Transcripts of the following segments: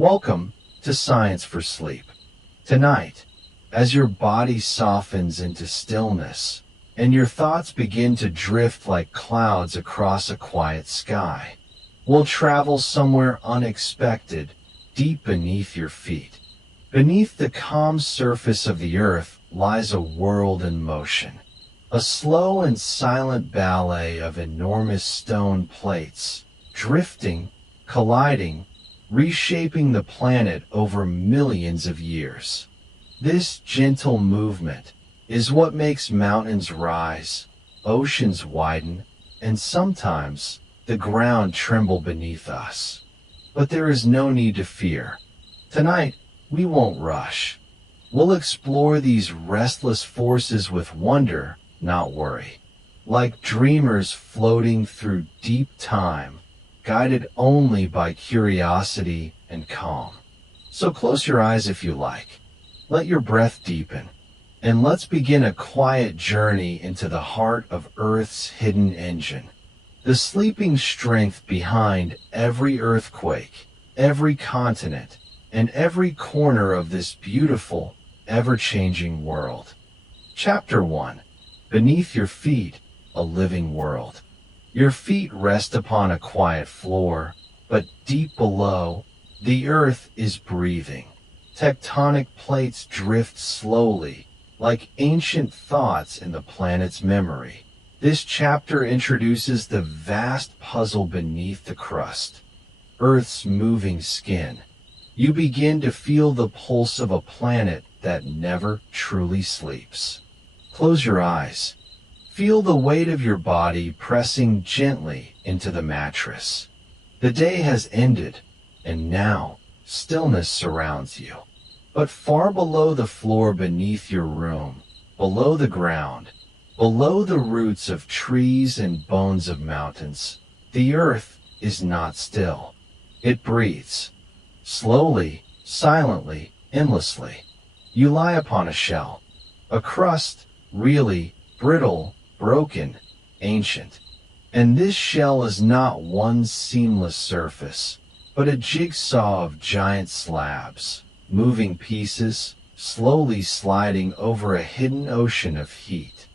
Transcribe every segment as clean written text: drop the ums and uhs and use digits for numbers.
Welcome to Science for Sleep. Tonight, as your body softens into stillness and your thoughts begin to drift like clouds across a quiet sky, we'll travel somewhere unexpected, deep beneath your feet. Beneath the calm surface of the earth lies a world in motion, a slow and silent ballet of enormous stone plates, drifting, colliding, reshaping the planet over millions of years. This gentle movement is what makes mountains rise, oceans widen, and sometimes the ground tremble beneath us. But there is no need to fear. Tonight, we won't rush. We'll explore these restless forces with wonder, not worry. Like dreamers floating through deep time, guided only by curiosity and calm. So close your eyes if you like. Let your breath deepen, and let's begin a quiet journey into the heart of Earth's hidden engine. The sleeping strength behind every earthquake, every continent, and every corner of this beautiful, ever-changing world. Chapter 1. Beneath your feet, a living world. Your feet rest upon a quiet floor, but deep below, the earth is breathing. Tectonic plates drift slowly, like ancient thoughts in the planet's memory. This chapter introduces the vast puzzle beneath the crust, Earth's moving skin. You begin to feel the pulse of a planet that never truly sleeps. Close your eyes. Feel the weight of your body pressing gently into the mattress. The day has ended, and now stillness surrounds you. But far below the floor beneath your room, below the ground, below the roots of trees and bones of mountains, the earth is not still. It breathes. Slowly, silently, endlessly. You lie upon a shell, a crust, really brittle, broken, ancient. And this shell is not one seamless surface, but a jigsaw of giant slabs, moving pieces, slowly sliding over a hidden ocean of heat.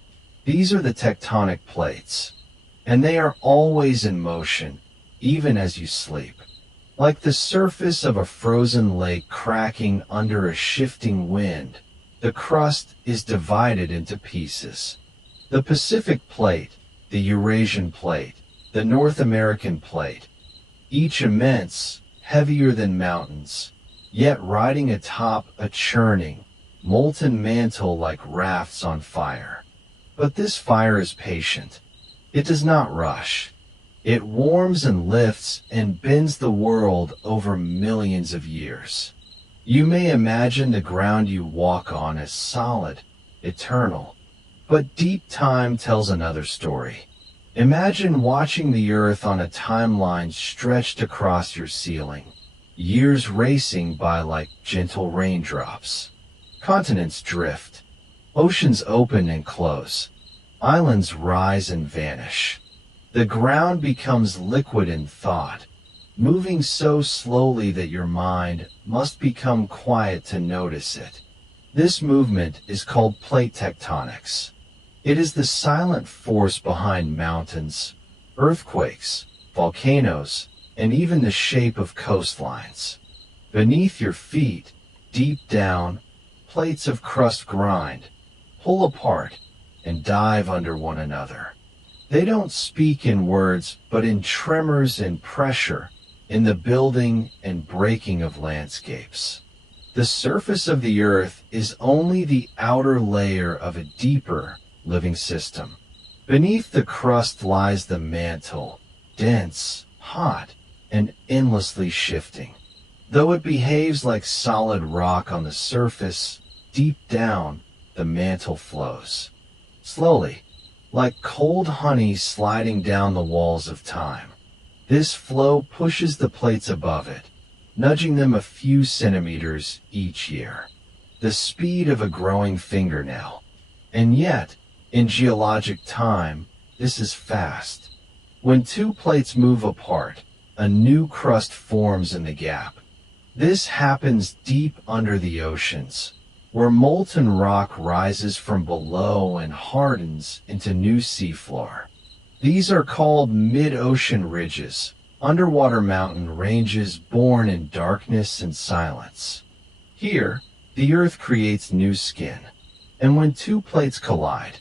These are the tectonic plates, and they are always in motion, even as you sleep. Like the surface of a frozen lake cracking under a shifting wind, the crust is divided into pieces. The Pacific Plate, the Eurasian Plate, the North American Plate, each immense, heavier than mountains, yet riding atop a churning, molten mantle like rafts on fire. But this fire is patient. It does not rush. It warms and lifts and bends the world over millions of years. You may imagine the ground you walk on as solid, eternal. But deep time tells another story. Imagine watching the earth on a timeline stretched across your ceiling, years racing by like gentle raindrops. Continents drift, oceans open and close, islands rise and vanish. The ground becomes liquid in thought, moving so slowly that your mind must become quiet to notice it. This movement is called plate tectonics. It is the silent force behind mountains, earthquakes, volcanoes, and even the shape of coastlines. Beneath your feet, deep down, plates of crust grind, pull apart, and dive under one another. They don't speak in words, but in tremors and pressure, in the building and breaking of landscapes. The surface of the earth is only the outer layer of a deeper, living system. Beneath the crust lies the mantle, dense, hot, and endlessly shifting. Though it behaves like solid rock on the surface, deep down, the mantle flows. Slowly, like cold honey sliding down the walls of time. This flow pushes the plates above it, nudging them a few centimeters each year. The speed of a growing fingernail. And yet, in geologic time, this is fast. When two plates move apart, a new crust forms in the gap. This happens deep under the oceans, where molten rock rises from below and hardens into new seafloor. These are called mid-ocean ridges, underwater mountain ranges born in darkness and silence. Here, the Earth creates new skin, and when two plates collide,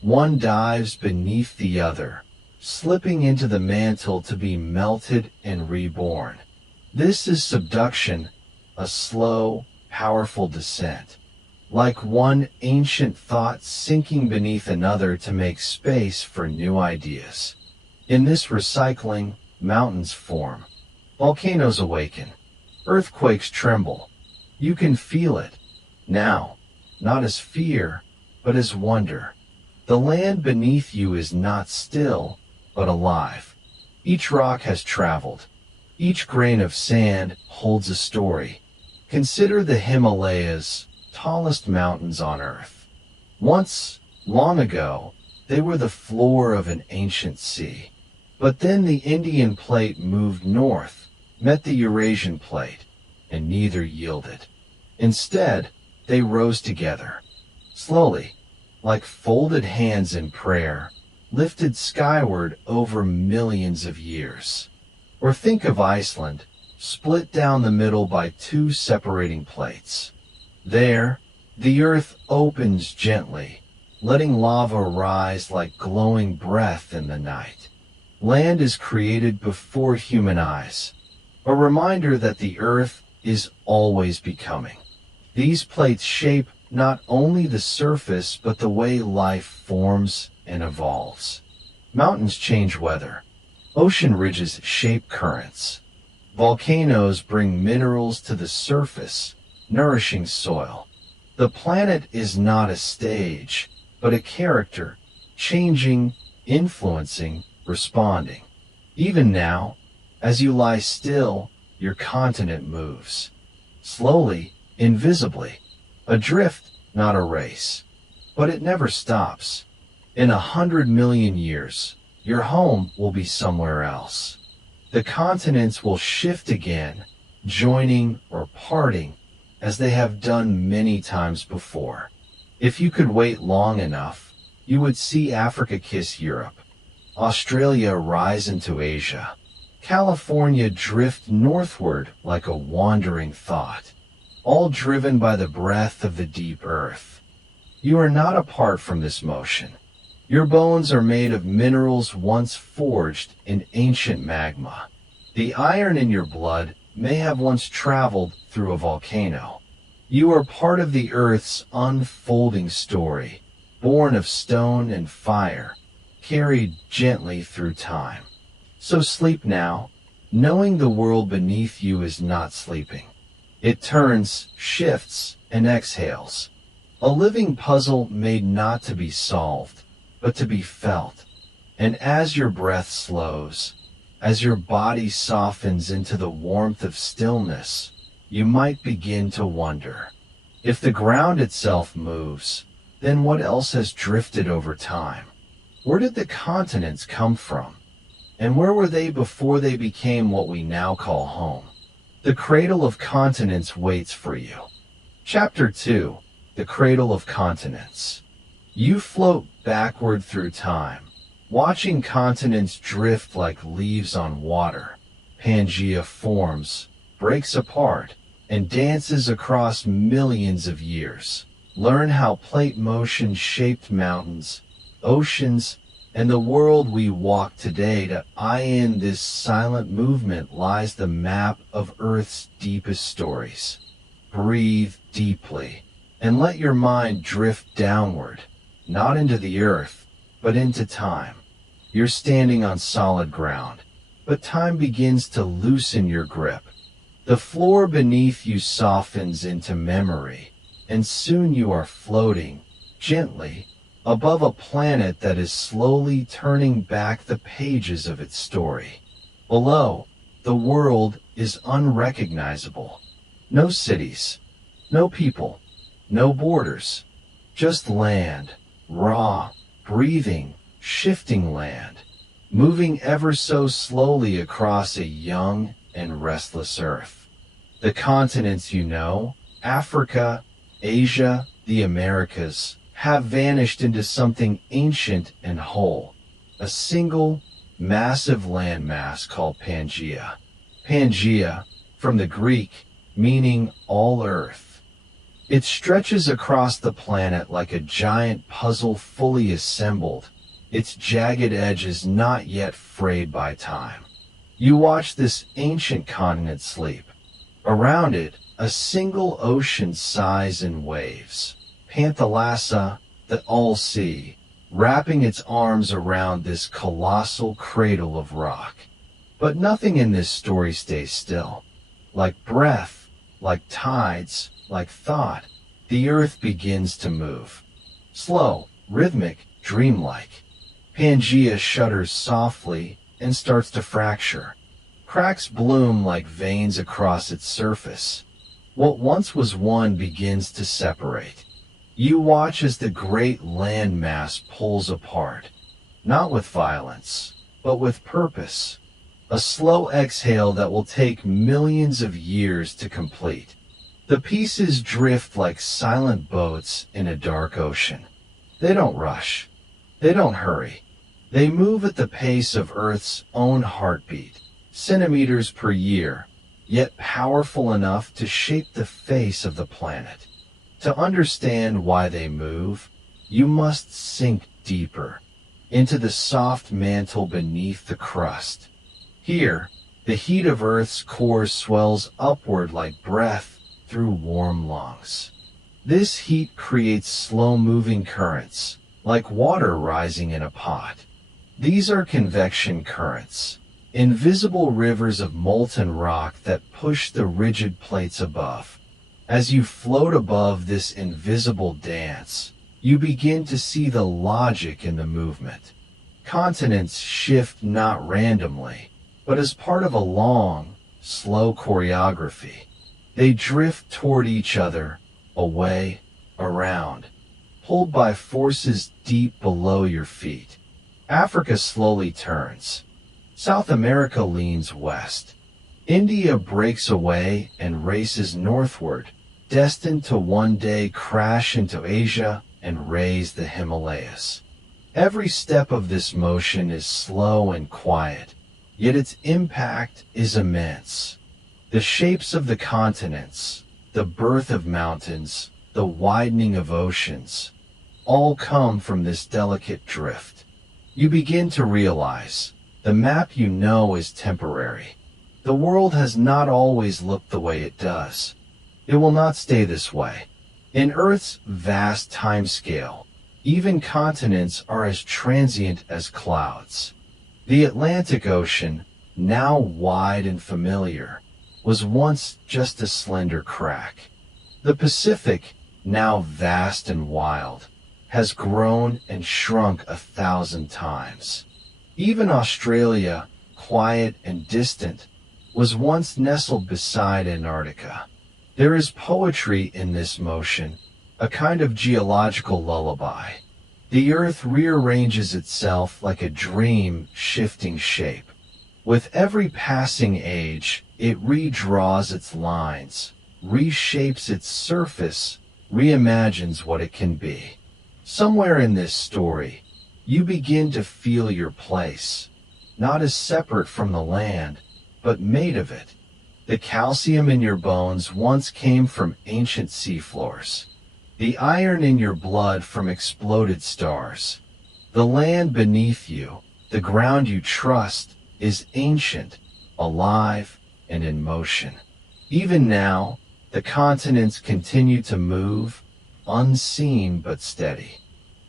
one dives beneath the other, slipping into the mantle to be melted and reborn. This is subduction, a slow, powerful descent, like one ancient thought sinking beneath another to make space for new ideas. In this recycling, mountains form, volcanoes awaken, earthquakes tremble. You can feel it now, not as fear, but as wonder. The land beneath you is not still, but alive. Each rock has traveled. Each grain of sand holds a story. Consider the Himalayas, tallest mountains on Earth. Once, long ago, they were the floor of an ancient sea. But then the Indian plate moved north, met the Eurasian plate, and neither yielded. Instead, they rose together, slowly, like folded hands in prayer, lifted skyward over millions of years. Or think of Iceland, split down the middle by two separating plates. There, the earth opens gently, letting lava rise like glowing breath in the night. Land is created before human eyes, a reminder that the earth is always becoming. These plates shape not only the surface but the way life forms and evolves. Mountains change weather. Ocean ridges shape currents. Volcanoes bring minerals to the surface, nourishing soil. The planet is not a stage, but a character, changing, influencing, responding. Even now, as you lie still, your continent moves. Slowly, invisibly. Adrift, not a race. But it never stops. In 100 million years, your home will be somewhere else. The continents will shift again, joining or parting, as they have done many times before. If you could wait long enough, you would see Africa kiss Europe, Australia rise into Asia, California drift northward like a wandering thought, all driven by the breath of the deep earth. You are not apart from this motion. Your bones are made of minerals once forged in ancient magma. The iron in your blood may have once traveled through a volcano. You are part of the earth's unfolding story, born of stone and fire, carried gently through time. So sleep now, knowing the world beneath you is not sleeping. It turns, shifts, and exhales. A living puzzle made not to be solved, but to be felt. And as your breath slows, as your body softens into the warmth of stillness, you might begin to wonder. If the ground itself moves, then what else has drifted over time? Where did the continents come from? And where were they before they became what we now call home? The Cradle of Continents waits for you. Chapter 2, The Cradle of Continents. You float backward through time, watching continents drift like leaves on water. Pangea forms, breaks apart, and dances across millions of years. Learn how plate motion shaped mountains, oceans, and the world we walk today. To eye in this silent movement lies the map of Earth's deepest stories. Breathe deeply, and let your mind drift downward, not into the earth, but into time. You're standing on solid ground, but time begins to loosen your grip. The floor beneath you softens into memory, and soon you are floating, gently, above a planet that is slowly turning back the pages of its story. Below, the world is unrecognizable. No cities, no people, no borders, just land, raw, breathing, shifting land, moving ever so slowly across a young and restless earth. The continents you know, Africa, Asia, the Americas, have vanished into something ancient and whole, a single, massive landmass called Pangaea. Pangaea, from the Greek, meaning all earth. It stretches across the planet like a giant puzzle fully assembled, its jagged edges not yet frayed by time. You watch this ancient continent sleep. Around it, a single ocean sighs in waves. Panthalassa, the all-sea, wrapping its arms around this colossal cradle of rock. But nothing in this story stays still. Like breath, like tides, like thought, the earth begins to move. Slow, rhythmic, dreamlike. Pangaea shudders softly and starts to fracture. Cracks bloom like veins across its surface. What once was one begins to separate. You watch as the great landmass pulls apart, not with violence, but with purpose. A slow exhale that will take millions of years to complete. The pieces drift like silent boats in a dark ocean. They don't rush. They don't hurry. They move at the pace of Earth's own heartbeat, centimeters per year, yet powerful enough to shape the face of the planet. To understand why they move, you must sink deeper into the soft mantle beneath the crust. Here, the heat of Earth's core swells upward like breath through warm lungs. This heat creates slow-moving currents, like water rising in a pot. These are convection currents, invisible rivers of molten rock that push the rigid plates above. As you float above this invisible dance, you begin to see the logic in the movement. Continents shift not randomly, but as part of a long, slow choreography. They drift toward each other, away, around, pulled by forces deep below your feet. Africa slowly turns. South America leans west. India breaks away and races northward, destined to one day crash into Asia and raise the Himalayas. Every step of this motion is slow and quiet, yet its impact is immense. The shapes of the continents, the birth of mountains, the widening of oceans, all come from this delicate drift. You begin to realize the map you know is temporary. The world has not always looked the way it does. It will not stay this way. In Earth's vast timescale, even continents are as transient as clouds. The Atlantic Ocean, now wide and familiar, was once just a slender crack. The Pacific, now vast and wild, has grown and shrunk 1,000 times. Even Australia, quiet and distant, was once nestled beside Antarctica. There is poetry in this motion, a kind of geological lullaby. The earth rearranges itself like a dream shifting shape. With every passing age, it redraws its lines, reshapes its surface, reimagines what it can be. Somewhere in this story, you begin to feel your place, not as separate from the land, but made of it. The calcium in your bones once came from ancient seafloors. The iron in your blood from exploded stars. The land beneath you, the ground you trust, is ancient, alive, and in motion. Even now, the continents continue to move, unseen but steady.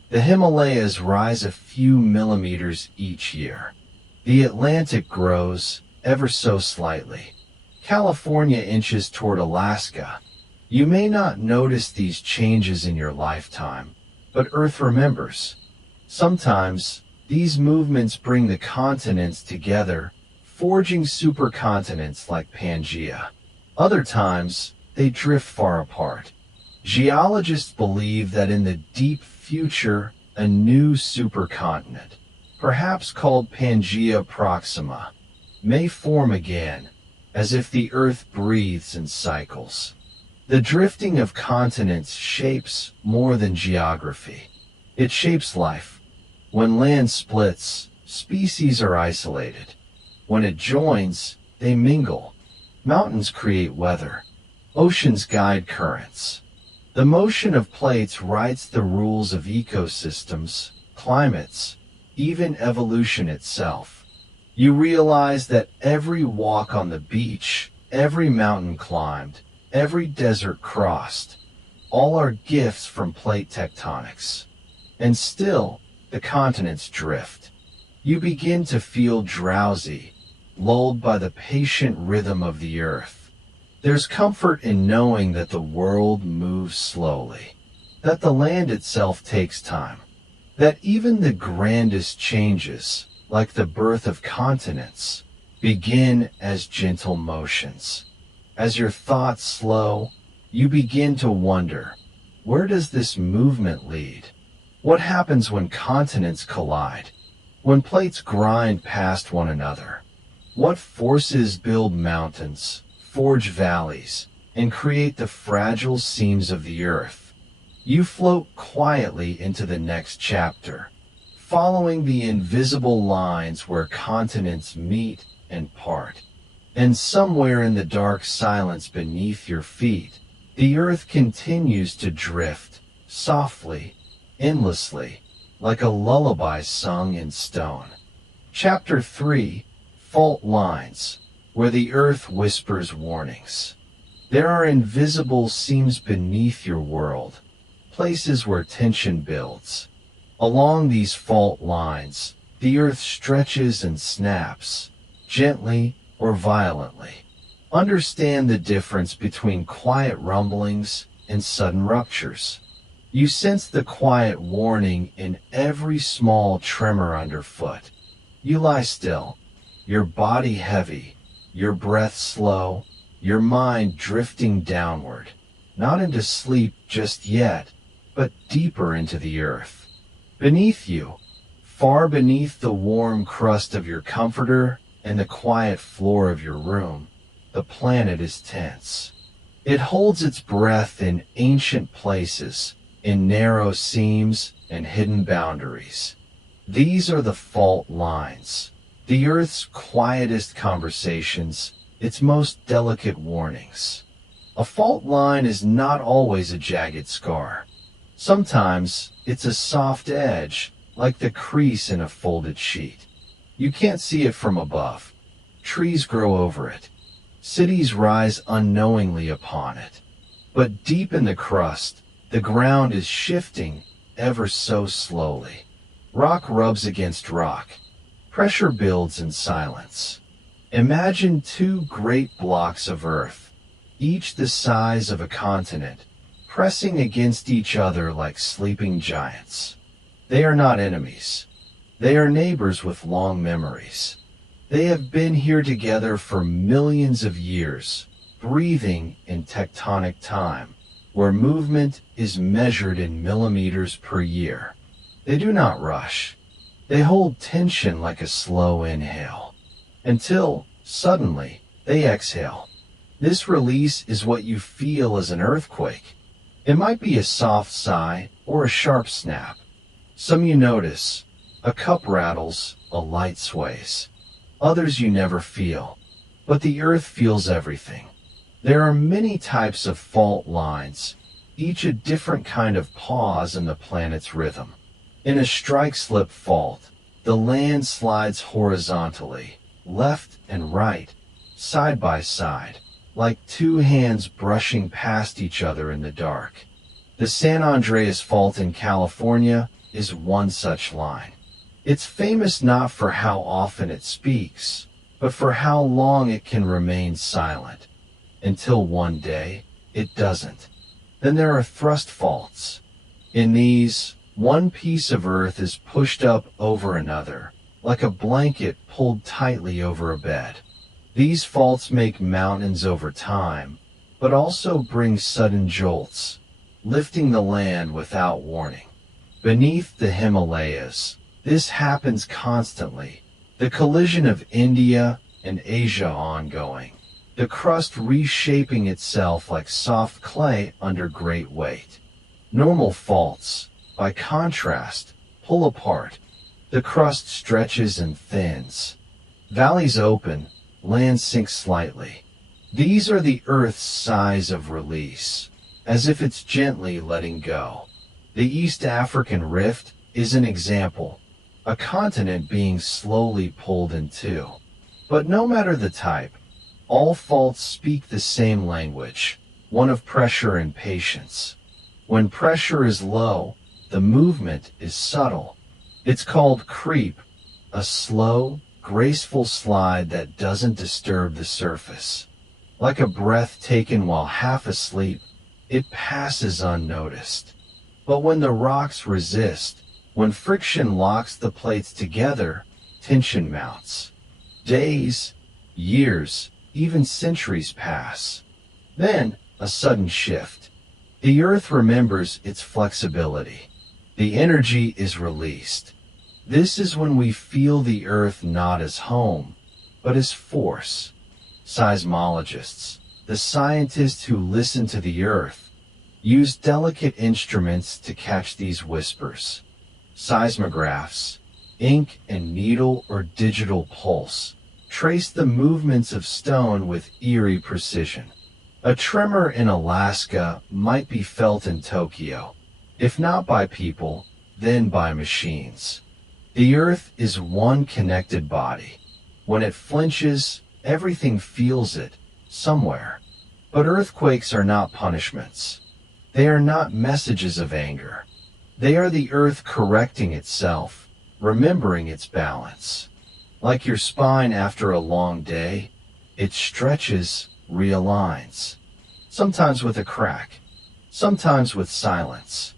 The Himalayas rise a few millimeters each year. The Atlantic grows, ever so slightly. California inches toward Alaska. You may not notice these changes in your lifetime, but Earth remembers. Sometimes, these movements bring the continents together, forging supercontinents like Pangaea. Other times, they drift far apart. Geologists believe that in the deep future, a new supercontinent, perhaps called Pangaea Proxima, may form again, as if the Earth breathes in cycles. The drifting of continents shapes more than geography. It shapes life. When land splits, species are isolated. When it joins, they mingle. Mountains create weather. Oceans guide currents. The motion of plates writes the rules of ecosystems, climates, even evolution itself. You realize that every walk on the beach, every mountain climbed, every desert crossed, all are gifts from plate tectonics. And still, the continents drift. You begin to feel drowsy, lulled by the patient rhythm of the earth. There's comfort in knowing that the world moves slowly, that the land itself takes time, that even the grandest changes, like the birth of continents, begin as gentle motions. As your thoughts slow, you begin to wonder, where does this movement lead? What happens when continents collide? When plates grind past one another? What forces build mountains, forge valleys, and create the fragile seams of the earth? You float quietly into the next chapter, following the invisible lines where continents meet and part. And somewhere in the dark silence beneath your feet, the earth continues to drift, softly, endlessly, like a lullaby sung in stone. Chapter 3, Fault Lines, where the earth whispers warnings. There are invisible seams beneath your world, places where tension builds. Along these fault lines, the earth stretches and snaps, gently or violently. Understand the difference between quiet rumblings and sudden ruptures. You sense the quiet warning in every small tremor underfoot. You lie still, your body heavy, your breath slow, your mind drifting downward, not into sleep just yet, but deeper into the earth. Beneath you, far beneath the warm crust of your comforter and the quiet floor of your room, the planet is tense. It holds its breath in ancient places, in narrow seams and hidden boundaries. These are the fault lines, the Earth's quietest conversations, its most delicate warnings. A fault line is not always a jagged scar. Sometimes it's a soft edge, like the crease in a folded sheet. You can't see it from above. Trees grow over it. Cities rise unknowingly upon it. But deep in the crust, the ground is shifting ever so slowly. Rock rubs against rock. Pressure builds in silence. Imagine two great blocks of earth, each the size of a continent, pressing against each other like sleeping giants. They are not enemies. They are neighbors with long memories. They have been here together for millions of years, breathing in tectonic time, where movement is measured in millimeters per year. They do not rush. They hold tension like a slow inhale, until, suddenly, they exhale. This release is what you feel as an earthquake. It might be a soft sigh or a sharp snap. Some you notice. A cup rattles, a light sways. Others you never feel. But the earth feels everything. There are many types of fault lines, each a different kind of pause in the planet's rhythm. In a strike-slip fault, the land slides horizontally, left and right, side by side, like two hands brushing past each other in the dark. The San Andreas Fault in California is one such line. It's famous not for how often it speaks, but for how long it can remain silent, until one day it doesn't. Then there are thrust faults. In these, one piece of earth is pushed up over another, like a blanket pulled tightly over a bed. These faults make mountains over time, but also bring sudden jolts, lifting the land without warning. Beneath the Himalayas, this happens constantly, the collision of India and Asia ongoing. the crust reshaping itself like soft clay under great weight. Normal faults, by contrast, pull apart. The crust stretches and thins. Valleys open, land sinks slightly. These are the Earth's sighs of release, as if it's gently letting go. The East African Rift is an example, a continent being slowly pulled in two. But no matter the type, all faults speak the same language, one of pressure and patience. When pressure is low, the movement is subtle. It's called creep, a slow, graceful slide that doesn't disturb the surface. Like a breath taken while half asleep, it passes unnoticed. But when the rocks resist, when friction locks the plates together, tension mounts. Days, years, even centuries pass. Then, a sudden shift. The Earth remembers its flexibility. The energy is released. This is when we feel the Earth not as home, but as force. Seismologists, the scientists who listen to the Earth, use delicate instruments to catch these whispers. Seismographs, ink and needle or digital pulse, trace the movements of stone with eerie precision. A tremor in Alaska might be felt in Tokyo, if not by people, then by machines. The Earth is one connected body. When it flinches, everything feels it, somewhere. But earthquakes are not punishments. They are not messages of anger. They are the Earth correcting itself, remembering its balance. Like your spine after a long day, it stretches, realigns. Sometimes with a crack, sometimes with silence.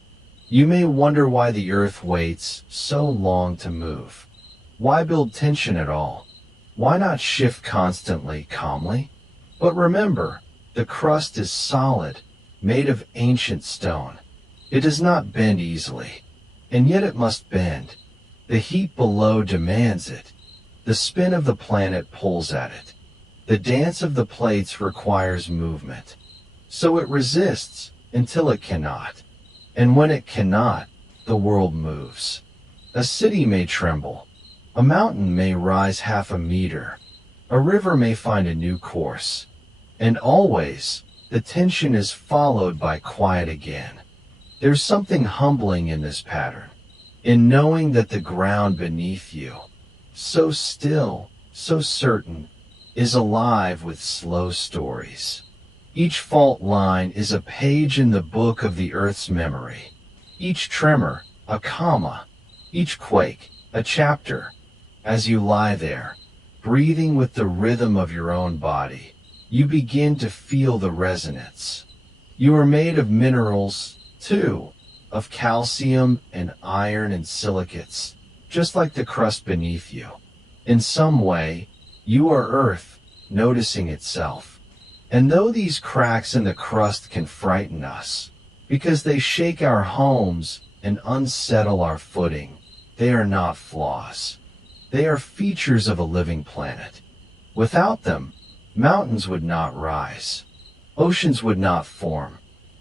You may wonder why the Earth waits so long to move. Why build tension at all? Why not shift constantly, calmly? But remember, the crust is solid, made of ancient stone. It does not bend easily, and yet it must bend. The heat below demands it. The spin of the planet pulls at it. The dance of the plates requires movement. So it resists until it cannot. And when it cannot, the world moves. A city may tremble. A mountain may rise half a meter. A river may find a new course. And always, the tension is followed by quiet again. There's something humbling in this pattern, in knowing that the ground beneath you, so still, so certain, is alive with slow stories. Each fault line is a page in the book of the Earth's memory. Each tremor, a comma. Each quake, a chapter. As you lie there, breathing with the rhythm of your own body, you begin to feel the resonance. You are made of minerals, too, of calcium and iron and silicates, just like the crust beneath you. In some way, you are Earth, noticing itself. And though these cracks in the crust can frighten us, because they shake our homes and unsettle our footing, they are not flaws. They are features of a living planet. Without them, mountains would not rise. Oceans would not form.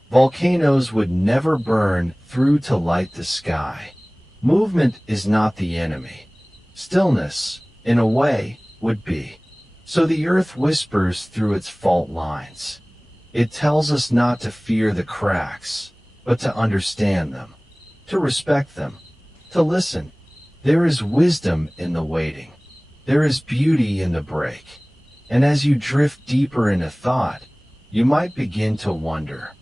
Volcanoes would never burn through to light the sky. Movement is not the enemy. Stillness, in a way, would be. So the Earth whispers through its fault lines. It tells us not to fear the cracks, but to understand them, to respect them, to listen. There is wisdom in the waiting. There is beauty in the break. And as you drift deeper into thought, you might begin to wonder,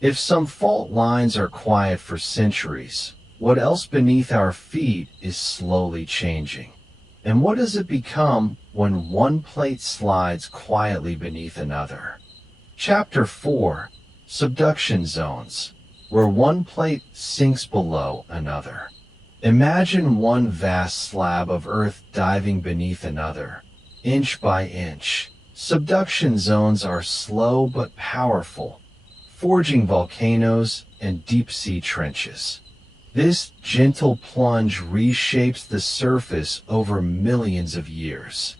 if some fault lines are quiet for centuries, what else beneath our feet is slowly changing? And what does it become when one plate slides quietly beneath another? Chapter 4, Subduction Zones, where one plate sinks below another. Imagine one vast slab of Earth diving beneath another, inch by inch. Subduction zones are slow but powerful, forging volcanoes and deep-sea trenches. This gentle plunge reshapes the surface over millions of years.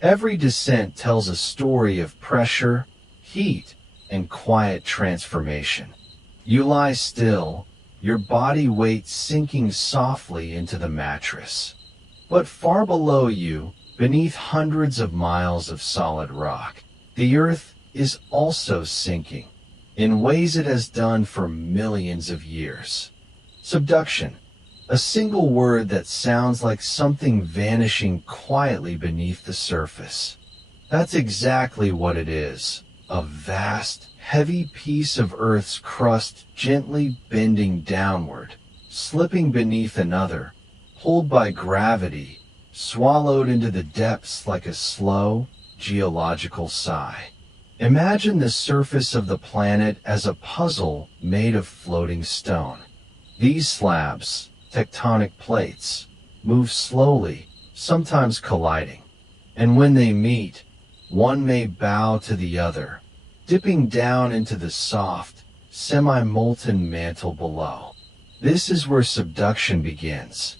Every descent tells a story of pressure, heat, and quiet transformation. You lie still, your body weight sinking softly into the mattress. But far below you, beneath hundreds of miles of solid rock, the earth is also sinking, in ways it has done for millions of years. Subduction, a single word that sounds like something vanishing quietly beneath the surface. That's exactly what it is, a vast, heavy piece of Earth's crust gently bending downward, slipping beneath another, pulled by gravity, swallowed into the depths like a slow, geological sigh. Imagine the surface of the planet as a puzzle made of floating stone. These slabs, tectonic plates, move slowly, sometimes colliding. And when they meet, one may bow to the other, dipping down into the soft, semi-molten mantle below. This is where subduction begins.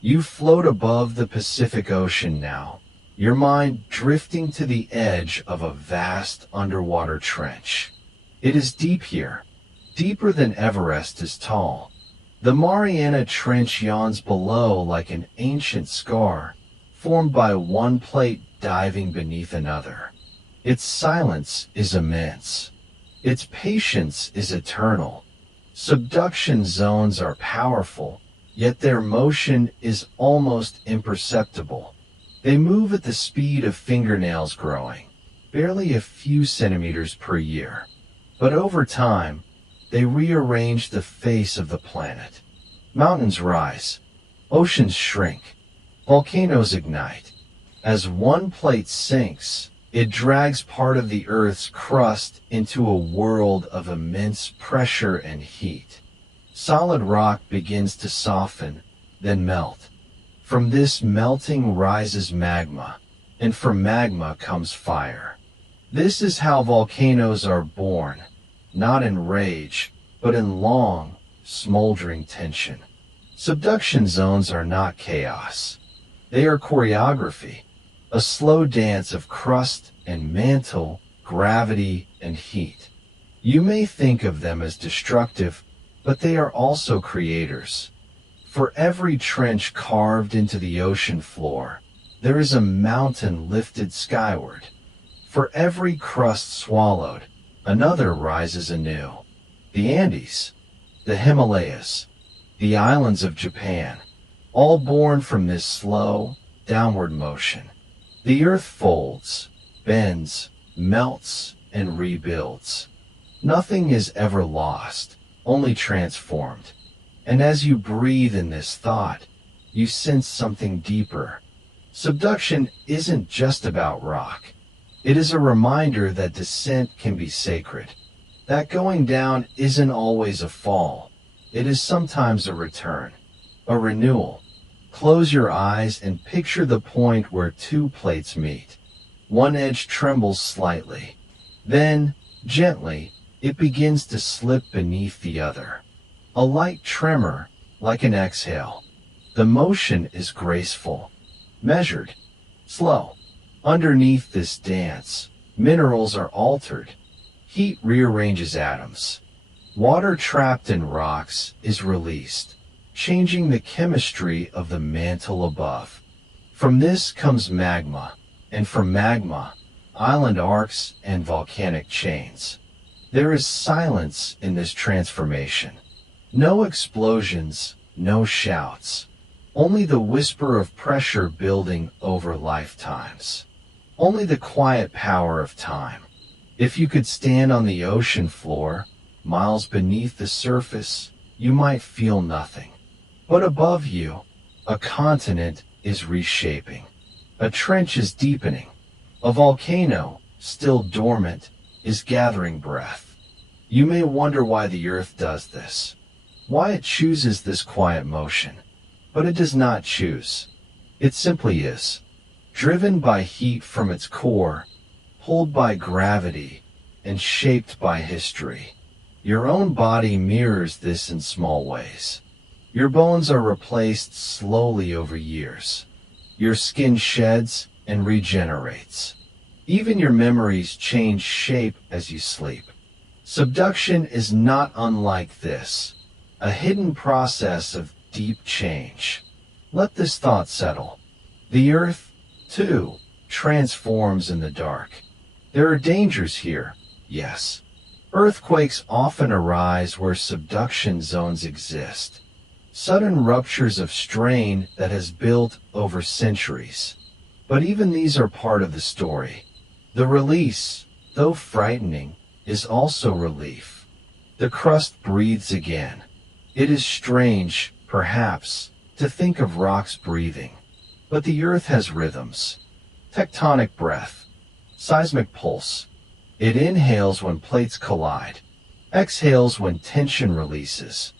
You float above the Pacific Ocean now, your mind drifting to the edge of a vast underwater trench. It is deep here, deeper than Everest is tall. The Mariana Trench yawns below like an ancient scar, formed by one plate diving beneath another. Its silence is immense. Its patience is eternal. Subduction zones are powerful, yet their motion is almost imperceptible. They move at the speed of fingernails growing, barely a few centimeters per year. But over time, they rearrange the face of the planet. Mountains rise, oceans shrink, volcanoes ignite. As one plate sinks, it drags part of the Earth's crust into a world of immense pressure and heat. Solid rock begins to soften, then melt. From this melting rises magma, and from magma comes fire. This is how volcanoes are born, not in rage, but in long, smoldering tension. Subduction zones are not chaos. They are choreography, a slow dance of crust and mantle, gravity and heat. You may think of them as destructive, but they are also creators. For every trench carved into the ocean floor, there is a mountain lifted skyward. For every crust swallowed, another rises anew. The Andes, the Himalayas, the islands of Japan, all born from this slow, downward motion. The earth folds, bends, melts, and rebuilds. Nothing is ever lost, only transformed. And as you breathe in this thought, you sense something deeper. Subduction isn't just about rock. It is a reminder that descent can be sacred. That going down isn't always a fall. It is sometimes a return, a renewal. Close your eyes and picture the point where two plates meet. One edge trembles slightly. Then, gently, it begins to slip beneath the other. A light tremor, like an exhale. The motion is graceful, measured, slow. Underneath this dance, minerals are altered. Heat rearranges atoms. Water trapped in rocks is released, changing the chemistry of the mantle above. From this comes magma, and from magma, island arcs and volcanic chains. There is silence in this transformation. No explosions, no shouts, only the whisper of pressure building over lifetimes. Only the quiet power of time. If you could stand on the ocean floor, miles beneath the surface, you might feel nothing. But above you, a continent is reshaping. A trench is deepening. A volcano, still dormant, is gathering breath. You may wonder why the earth does this. Why it chooses this quiet motion. But it does not choose. It simply is. Driven by heat from its core, pulled by gravity, and shaped by history. Your own body mirrors this in small ways. Your bones are replaced slowly over years. Your skin sheds, and regenerates. Even your memories change shape as you sleep. Subduction is not unlike this, a hidden process of deep change. Let this thought settle. The earth, too, transforms in the dark. There are dangers here, yes. Earthquakes often arise where subduction zones exist. Sudden ruptures of strain that has built over centuries. But even these are part of the story. The release, though frightening, is also relief. The crust breathes again. It is strange, perhaps, to think of rocks breathing. But the earth has rhythms. Tectonic breath. Seismic pulse. It inhales when plates collide. Exhales when tension releases.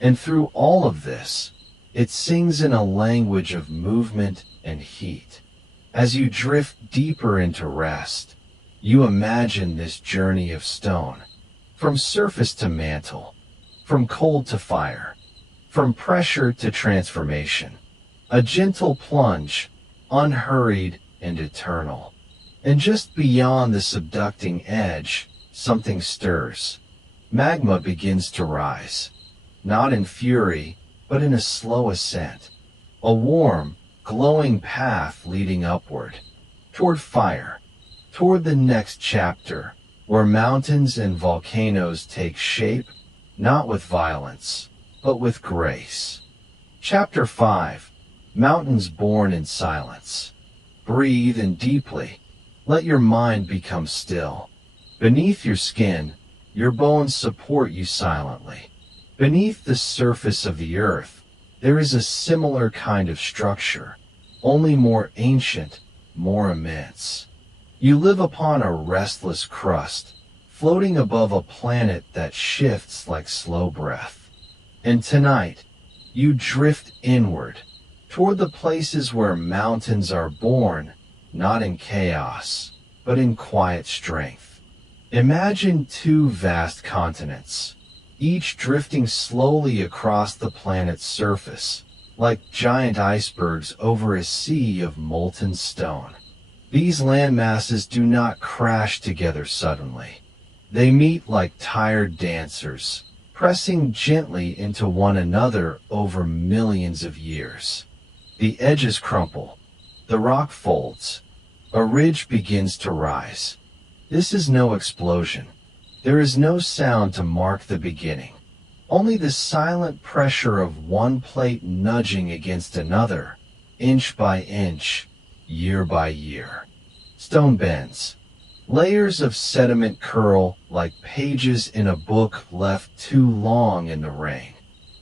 And through all of this, it sings in a language of movement and heat. As you drift deeper into rest, you imagine this journey of stone, from surface to mantle, from cold to fire, from pressure to transformation. A gentle plunge, unhurried and eternal. And just beyond the subducting edge, something stirs. Magma begins to rise, not in fury, but in a slow ascent. A warm, glowing path leading upward, toward fire, toward the next chapter, where mountains and volcanoes take shape, not with violence, but with grace. Chapter 5. Mountains born in silence. Breathe in deeply. Let your mind become still. Beneath your skin, your bones support you silently. Beneath the surface of the earth, there is a similar kind of structure, only more ancient, more immense. You live upon a restless crust, floating above a planet that shifts like slow breath. And tonight, you drift inward, toward the places where mountains are born, not in chaos, but in quiet strength. Imagine two vast continents, each drifting slowly across the planet's surface, like giant icebergs over a sea of molten stone. These landmasses do not crash together suddenly. They meet like tired dancers, pressing gently into one another over millions of years. The edges crumple. The rock folds. A ridge begins to rise. This is no explosion. There is no sound to mark the beginning. Only the silent pressure of one plate nudging against another, inch by inch, year by year. Stone bends. Layers of sediment curl like pages in a book left too long in the rain.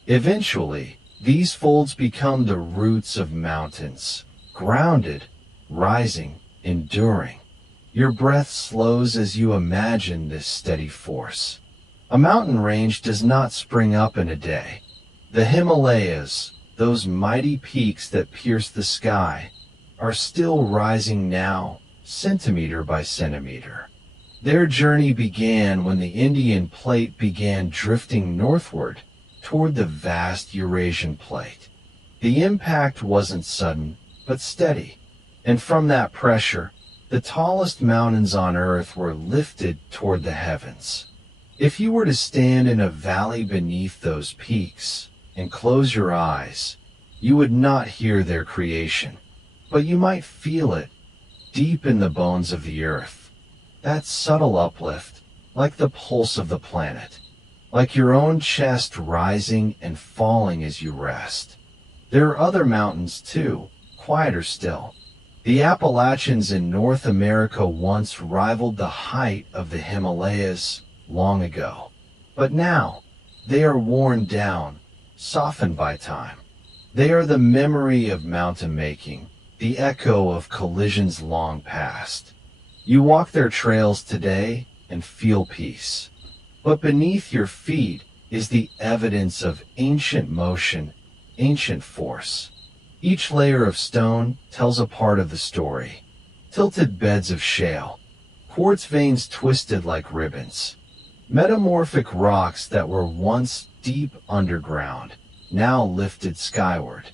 Eventually, these folds become the roots of mountains, grounded, rising, enduring. Your breath slows as you imagine this steady force. A mountain range does not spring up in a day. The Himalayas, those mighty peaks that pierce the sky, are still rising now, centimeter by centimeter. Their journey began when the Indian plate began drifting northward toward the vast Eurasian plate. The impact wasn't sudden, but steady, and from that pressure, the tallest mountains on Earth were lifted toward the heavens. If you were to stand in a valley beneath those peaks and close your eyes, you would not hear their creation, but you might feel it deep in the bones of the earth. That subtle uplift, like the pulse of the planet, like your own chest rising and falling as you rest. There are other mountains too, quieter still. The Appalachians in North America once rivaled the height of the Himalayas long ago. But now, they are worn down, softened by time. They are the memory of mountain making, the echo of collisions long past. You walk their trails today and feel peace. But beneath your feet is the evidence of ancient motion, ancient force. Each layer of stone tells a part of the story. Tilted beds of shale, quartz veins twisted like ribbons, metamorphic rocks that were once deep underground, now lifted skyward.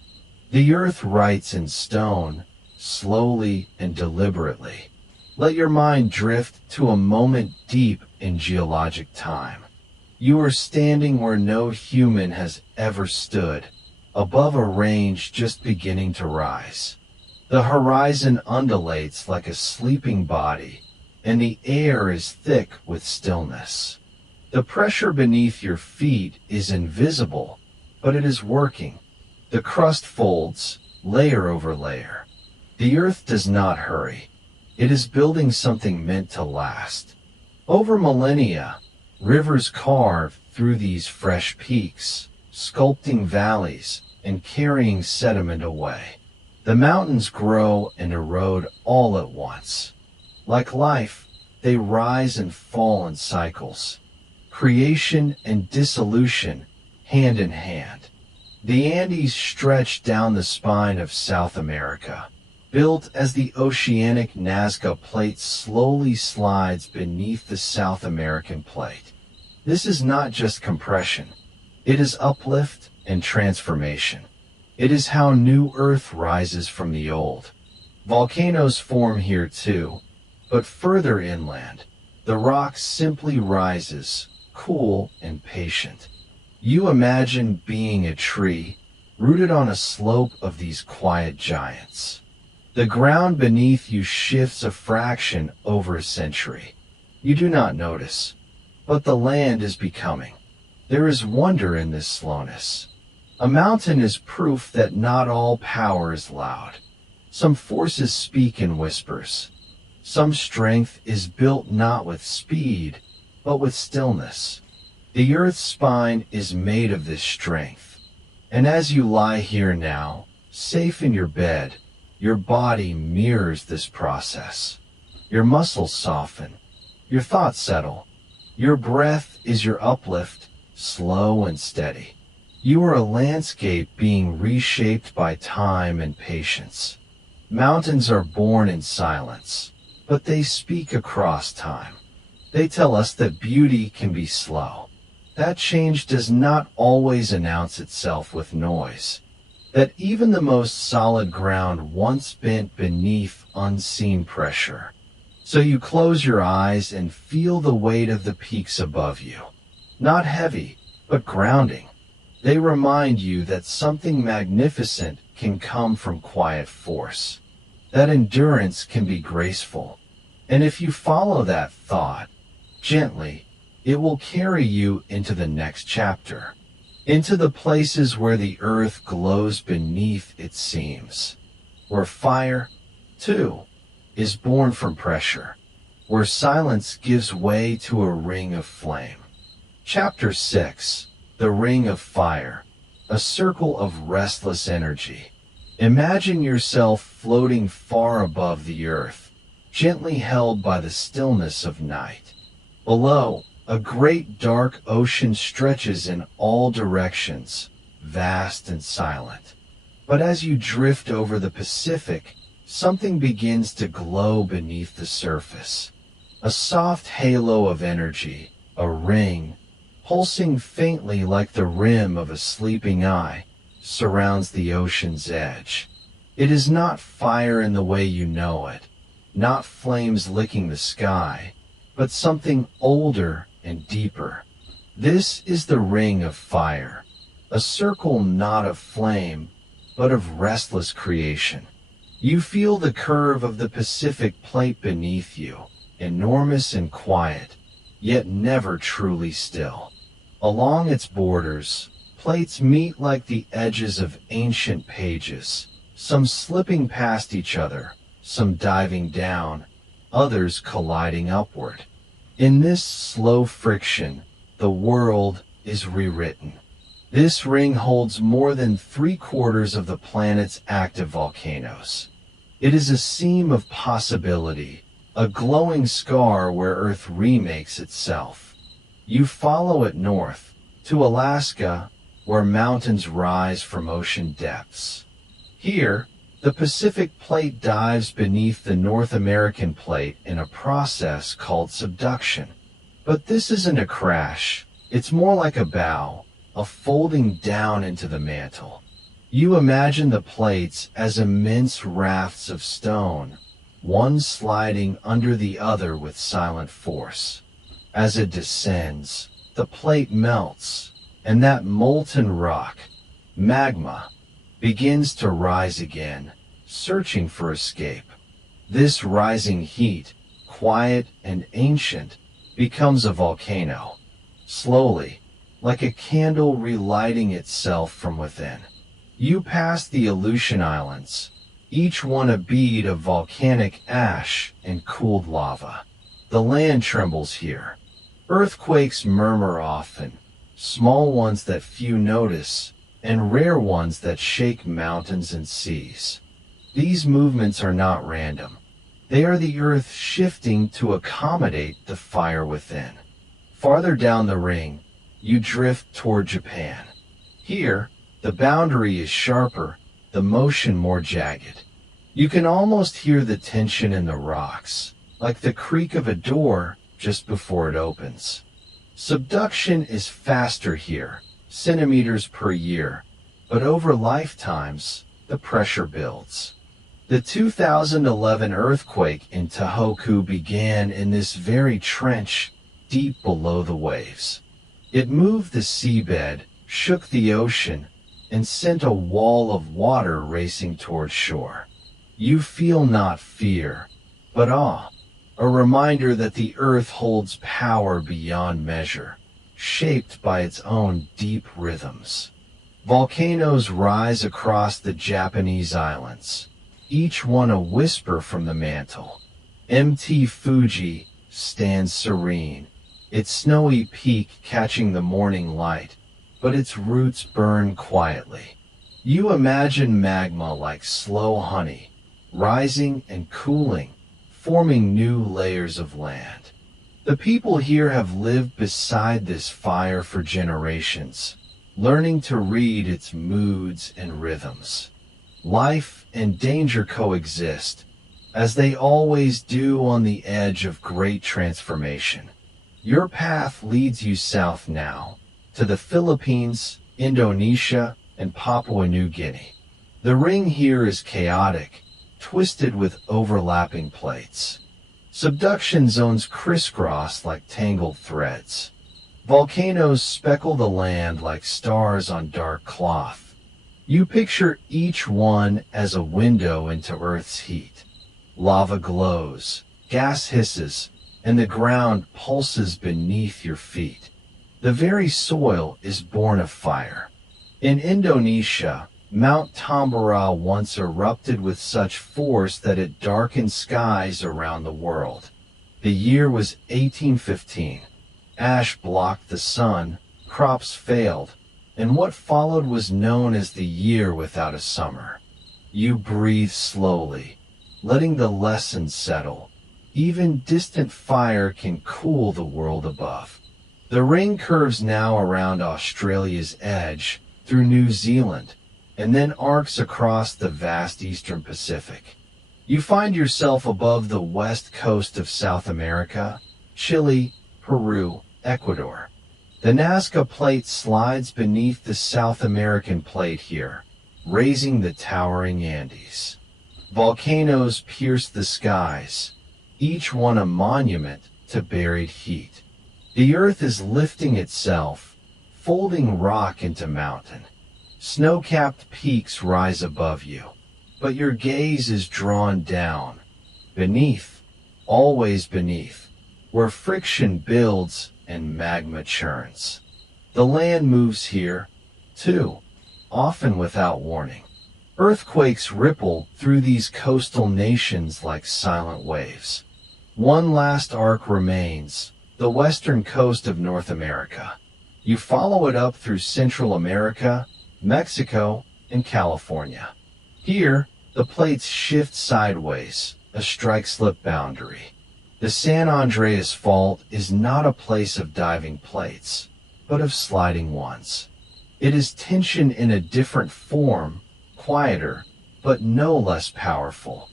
The earth writes in stone, slowly and deliberately. Let your mind drift to a moment deep in geologic time. You are standing where no human has ever stood, above a range just beginning to rise. The horizon undulates like a sleeping body, and the air is thick with stillness. The pressure beneath your feet is invisible, but it is working. The crust folds, layer over layer. The earth does not hurry. It is building something meant to last. Over millennia, rivers carve through these fresh peaks, sculpting valleys and carrying sediment away. The mountains grow and erode all at once. Like life, they rise and fall in cycles. Creation and dissolution, hand in hand. The Andes stretch down the spine of South America, built as the oceanic Nazca Plate slowly slides beneath the South American plate. This is not just compression. It is uplift and transformation. It is how new Earth rises from the old. Volcanoes form here too, but further inland, the rock simply rises, cool and patient. You imagine being a tree, rooted on a slope of these quiet giants. The ground beneath you shifts a fraction over a century. You do not notice, but the land is becoming. There is wonder in this slowness. A mountain is proof that not all power is loud. Some forces speak in whispers. Some strength is built not with speed, but with stillness. The earth's spine is made of this strength. And as you lie here now, safe in your bed, your body mirrors this process. Your muscles soften. Your thoughts settle. Your breath is your uplift, slow and steady. You are a landscape being reshaped by time and patience. Mountains are born in silence, but they speak across time. They tell us that beauty can be slow, that change does not always announce itself with noise, that even the most solid ground once bent beneath unseen pressure. So you close your eyes and feel the weight of the peaks above you. Not heavy, but grounding. They remind you that something magnificent can come from quiet force, that endurance can be graceful. And if you follow that thought, gently, it will carry you into the next chapter, into the places where the earth glows beneath its seams, where fire, too, is born from pressure, where silence gives way to a ring of flame. Chapter 6. The Ring of Fire, a circle of restless energy. Imagine yourself floating far above the earth, gently held by the stillness of night. Below, a great dark ocean stretches in all directions, vast and silent. But as you drift over the Pacific, something begins to glow beneath the surface. A soft halo of energy, a ring, pulsing faintly like the rim of a sleeping eye, surrounds the ocean's edge. It is not fire in the way you know it, not flames licking the sky, but something older and deeper. This is the Ring of Fire, a circle not of flame, but of restless creation. You feel the curve of the Pacific Plate beneath you, enormous and quiet, yet never truly still. Along its borders, plates meet like the edges of ancient pages, some slipping past each other, some diving down, others colliding upward. In this slow friction, the world is rewritten. This ring holds more than 3/4 of the planet's active volcanoes. It is a seam of possibility, a glowing scar where Earth remakes itself. You follow it north, to Alaska, where mountains rise from ocean depths. Here, the Pacific Plate dives beneath the North American Plate in a process called subduction. But this isn't a crash, it's more like a bow, a folding down into the mantle. You imagine the plates as immense rafts of stone, one sliding under the other with silent force. As it descends, the plate melts, and that molten rock, magma, begins to rise again, searching for escape. This rising heat, quiet and ancient, becomes a volcano, slowly, like a candle relighting itself from within. You pass the Aleutian Islands, each one a bead of volcanic ash and cooled lava. The land trembles here. Earthquakes murmur often, small ones that few notice, and rare ones that shake mountains and seas. These movements are not random. They are the earth shifting to accommodate the fire within. Farther down the ring, you drift toward Japan. Here, the boundary is sharper, the motion more jagged. You can almost hear the tension in the rocks, like the creak of a door just before it opens. Subduction is faster here, centimeters per year, but over lifetimes, the pressure builds. The 2011 earthquake in Tohoku began in this very trench, deep below the waves. It moved the seabed, shook the ocean, and sent a wall of water racing toward shore. You feel not fear, but awe, a reminder that the earth holds power beyond measure, shaped by its own deep rhythms. Volcanoes rise across the Japanese islands, each one a whisper from the mantle. Mt. Fuji stands serene, its snowy peak catching the morning light, but its roots burn quietly. You imagine magma like slow honey, rising and cooling, forming new layers of land. The people here have lived beside this fire for generations, learning to read its moods and rhythms. Life and danger coexist, as they always do on the edge of great transformation. Your path leads you south now, to the Philippines, Indonesia, and Papua New Guinea. The ring here is chaotic, twisted with overlapping plates. Subduction zones crisscross like tangled threads. Volcanoes speckle the land like stars on dark cloth. You picture each one as a window into Earth's heat. Lava glows, gas hisses, and the ground pulses beneath your feet. The very soil is born of fire. In Indonesia, Mount Tambora once erupted with such force that it darkened skies around the world. The year was 1815. Ash blocked the sun, crops failed, and what followed was known as the year without a summer. You breathe slowly, letting the lesson settle. Even distant fire can cool the world above. The ring curves now around Australia's edge, through New Zealand, and then arcs across the vast eastern Pacific. You find yourself above the west coast of South America, Chile, Peru, Ecuador. The Nazca Plate slides beneath the South American plate here, raising the towering Andes. Volcanoes pierce the skies, each one a monument to buried heat. The earth is lifting itself, folding rock into mountain. Snow-capped peaks rise above you, but your gaze is drawn down, beneath, always beneath, where friction builds and magma churns. The land moves here, too, often without warning. Earthquakes ripple through these coastal nations like silent waves. One last arc remains, the western coast of North America. You follow it up through Central America, Mexico, and California. Here, the plates shift sideways, a strike-slip boundary. The San Andreas Fault is not a place of diving plates, but of sliding ones. It is tension in a different form, quieter, but no less powerful.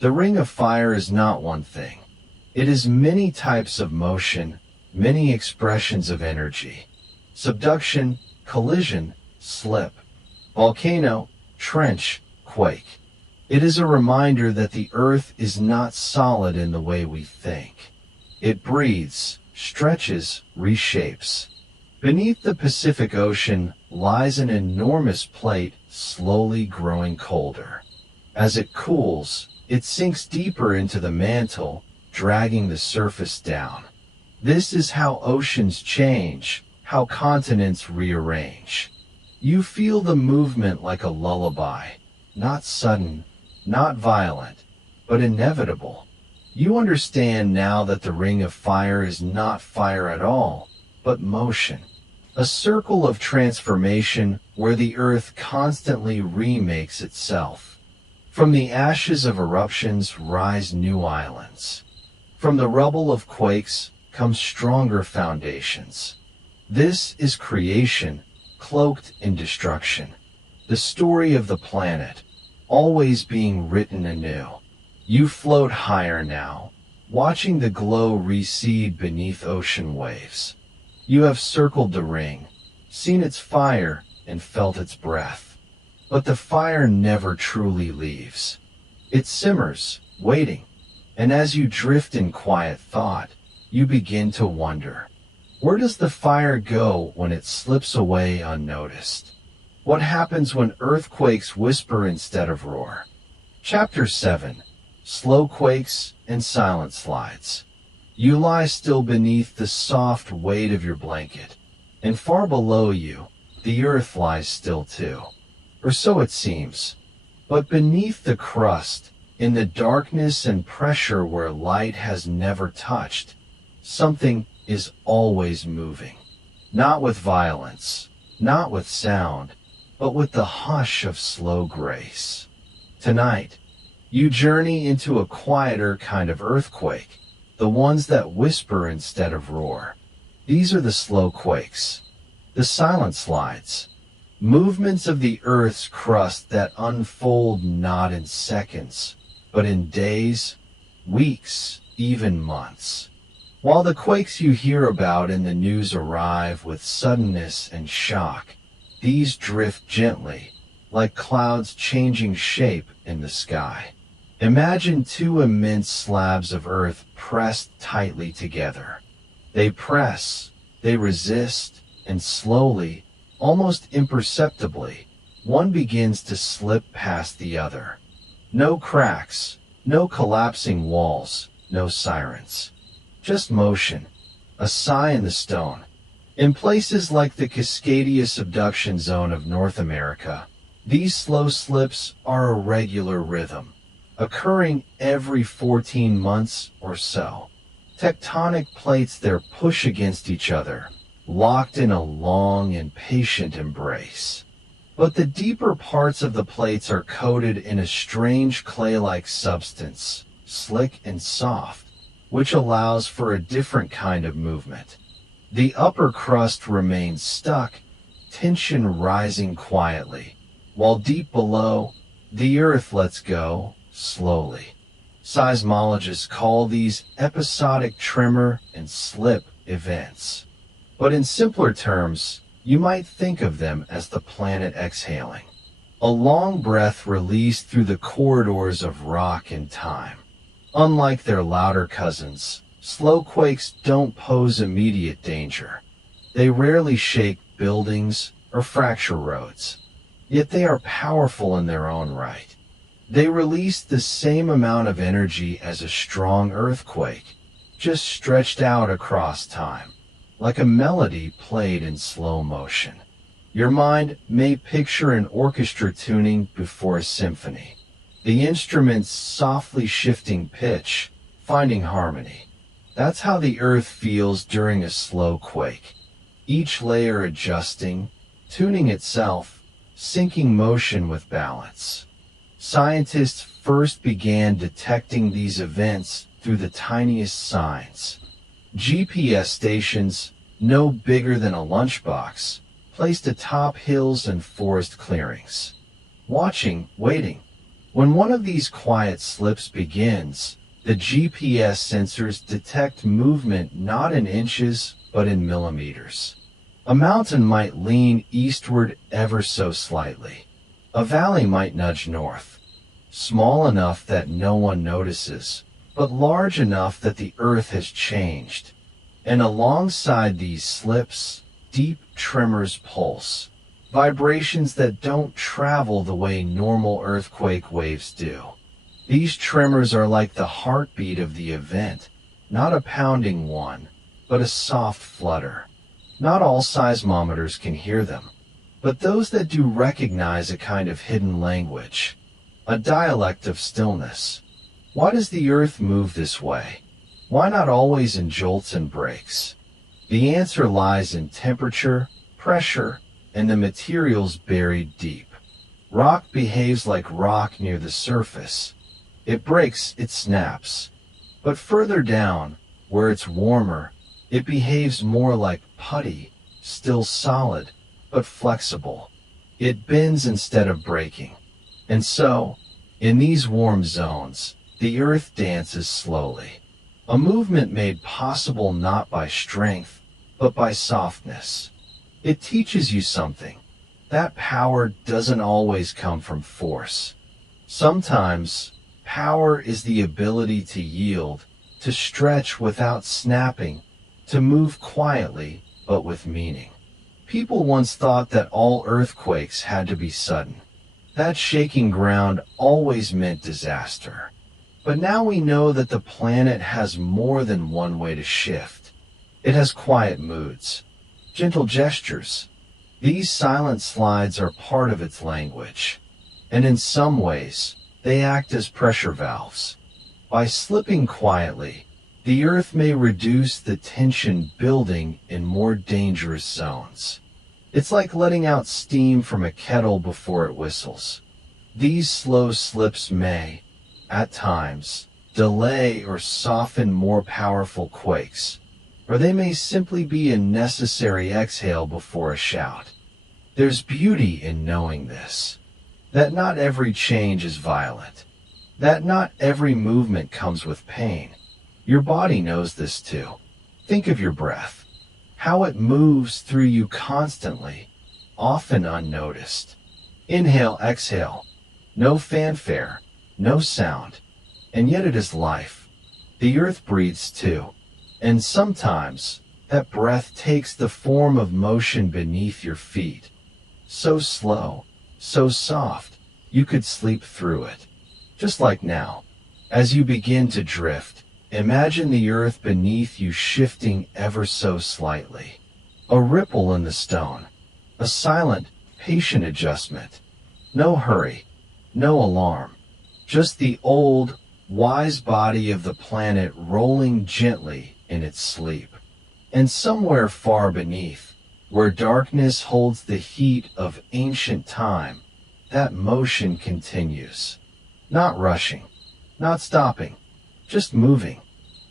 The Ring of Fire is not one thing. It is many types of motion, many expressions of energy. Subduction, collision, slip. Volcano, trench, quake. It is a reminder that the Earth is not solid in the way we think. It breathes, stretches, reshapes. Beneath the Pacific Ocean lies an enormous plate slowly growing colder. As it cools, it sinks deeper into the mantle, dragging the surface down. This is how oceans change, how continents rearrange. You feel the movement like a lullaby, not sudden, not violent, but inevitable. You understand now that the ring of fire is not fire at all, but motion. A circle of transformation where the earth constantly remakes itself. From the ashes of eruptions rise new islands. From the rubble of quakes come stronger foundations. This is creation, cloaked in destruction. The story of the planet, always being written anew. You float higher now, watching the glow recede beneath ocean waves. You have circled the ring, seen its fire, and felt its breath. But the fire never truly leaves. It simmers, waiting, and as you drift in quiet thought, you begin to wonder, where does the fire go when it slips away unnoticed? What happens when earthquakes whisper instead of roar? Chapter 7. Slow Quakes and Silent Slides. You lie still beneath the soft weight of your blanket, and far below you, the earth lies still too. Or so it seems. But beneath the crust, in the darkness and pressure where light has never touched, something is always moving. Not with violence, not with sound, but with the hush of slow grace. Tonight, you journey into a quieter kind of earthquake, the ones that whisper instead of roar. These are the slow quakes, the silent slides, movements of the Earth's crust that unfold not in seconds, but in days, weeks, even months. While the quakes you hear about in the news arrive with suddenness and shock, these drift gently, like clouds changing shape in the sky. Imagine two immense slabs of earth pressed tightly together. They press, they resist, and slowly, almost imperceptibly, one begins to slip past the other. No cracks, no collapsing walls, no sirens. Just motion, a sigh in the stone. In places like the Cascadia subduction zone of North America, these slow slips are a regular rhythm, occurring every 14 months or so. Tectonic plates there push against each other, locked in a long and patient embrace. But the deeper parts of the plates are coated in a strange clay-like substance, slick and soft, which allows for a different kind of movement. The upper crust remains stuck, tension rising quietly, while deep below, the earth lets go slowly. Seismologists call these episodic tremor and slip events. But in simpler terms, you might think of them as the planet exhaling. A long breath released through the corridors of rock and time. Unlike their louder cousins, slow quakes don't pose immediate danger. They rarely shake buildings or fracture roads. Yet they are powerful in their own right. They release the same amount of energy as a strong earthquake, just stretched out across time, like a melody played in slow motion. Your mind may picture an orchestra tuning before a symphony, the instruments softly shifting pitch, finding harmony. That's how the earth feels during a slow quake, each layer adjusting, tuning itself, syncing motion with balance. Scientists first began detecting these events through the tiniest signs. GPS stations, no bigger than a lunchbox, placed atop hills and forest clearings. Watching, waiting. When one of these quiet slips begins, the GPS sensors detect movement not in inches, but in millimeters. A mountain might lean eastward ever so slightly. A valley might nudge north, small enough that no one notices, but large enough that the earth has changed. And alongside these slips, deep tremors pulse, vibrations that don't travel the way normal earthquake waves do. These tremors are like the heartbeat of the event, not a pounding one, but a soft flutter. Not all seismometers can hear them, but those that do recognize a kind of hidden language, a dialect of stillness. Why does the earth move this way? Why not always in jolts and breaks? The answer lies in temperature, pressure, and the materials buried deep. Rock behaves like rock near the surface. It breaks, it snaps. But further down, where it's warmer, it behaves more like putty, still solid, but flexible. It bends instead of breaking. And so, in these warm zones, the earth dances slowly. A movement made possible not by strength, but by softness. It teaches you something. That power doesn't always come from force. Sometimes, power is the ability to yield, to stretch without snapping, to move quietly but with meaning. People once thought that all earthquakes had to be sudden. That shaking ground always meant disaster. But now we know that the planet has more than one way to shift. It has quiet moods, gentle gestures. These silent slides are part of its language. And in some ways, they act as pressure valves. By slipping quietly, the earth may reduce the tension building in more dangerous zones. It's like letting out steam from a kettle before it whistles. These slow slips may, at times, delay or soften more powerful quakes, or they may simply be a necessary exhale before a shout. There's beauty in knowing this, that not every change is violent, that not every movement comes with pain. Your body knows this too. Think of your breath, how it moves through you constantly, often unnoticed. Inhale, exhale, no fanfare, no sound, and yet it is life. The earth breathes too, and sometimes that breath takes the form of motion beneath your feet. So slow, so soft, you could sleep through it. Just like now, as you begin to drift, imagine the earth beneath you shifting ever so slightly. A ripple in the stone, a silent, patient adjustment. No hurry, no alarm. Just the old, wise body of the planet rolling gently in its sleep. And somewhere far beneath, where darkness holds the heat of ancient time, that motion continues. Not rushing, not stopping, just moving.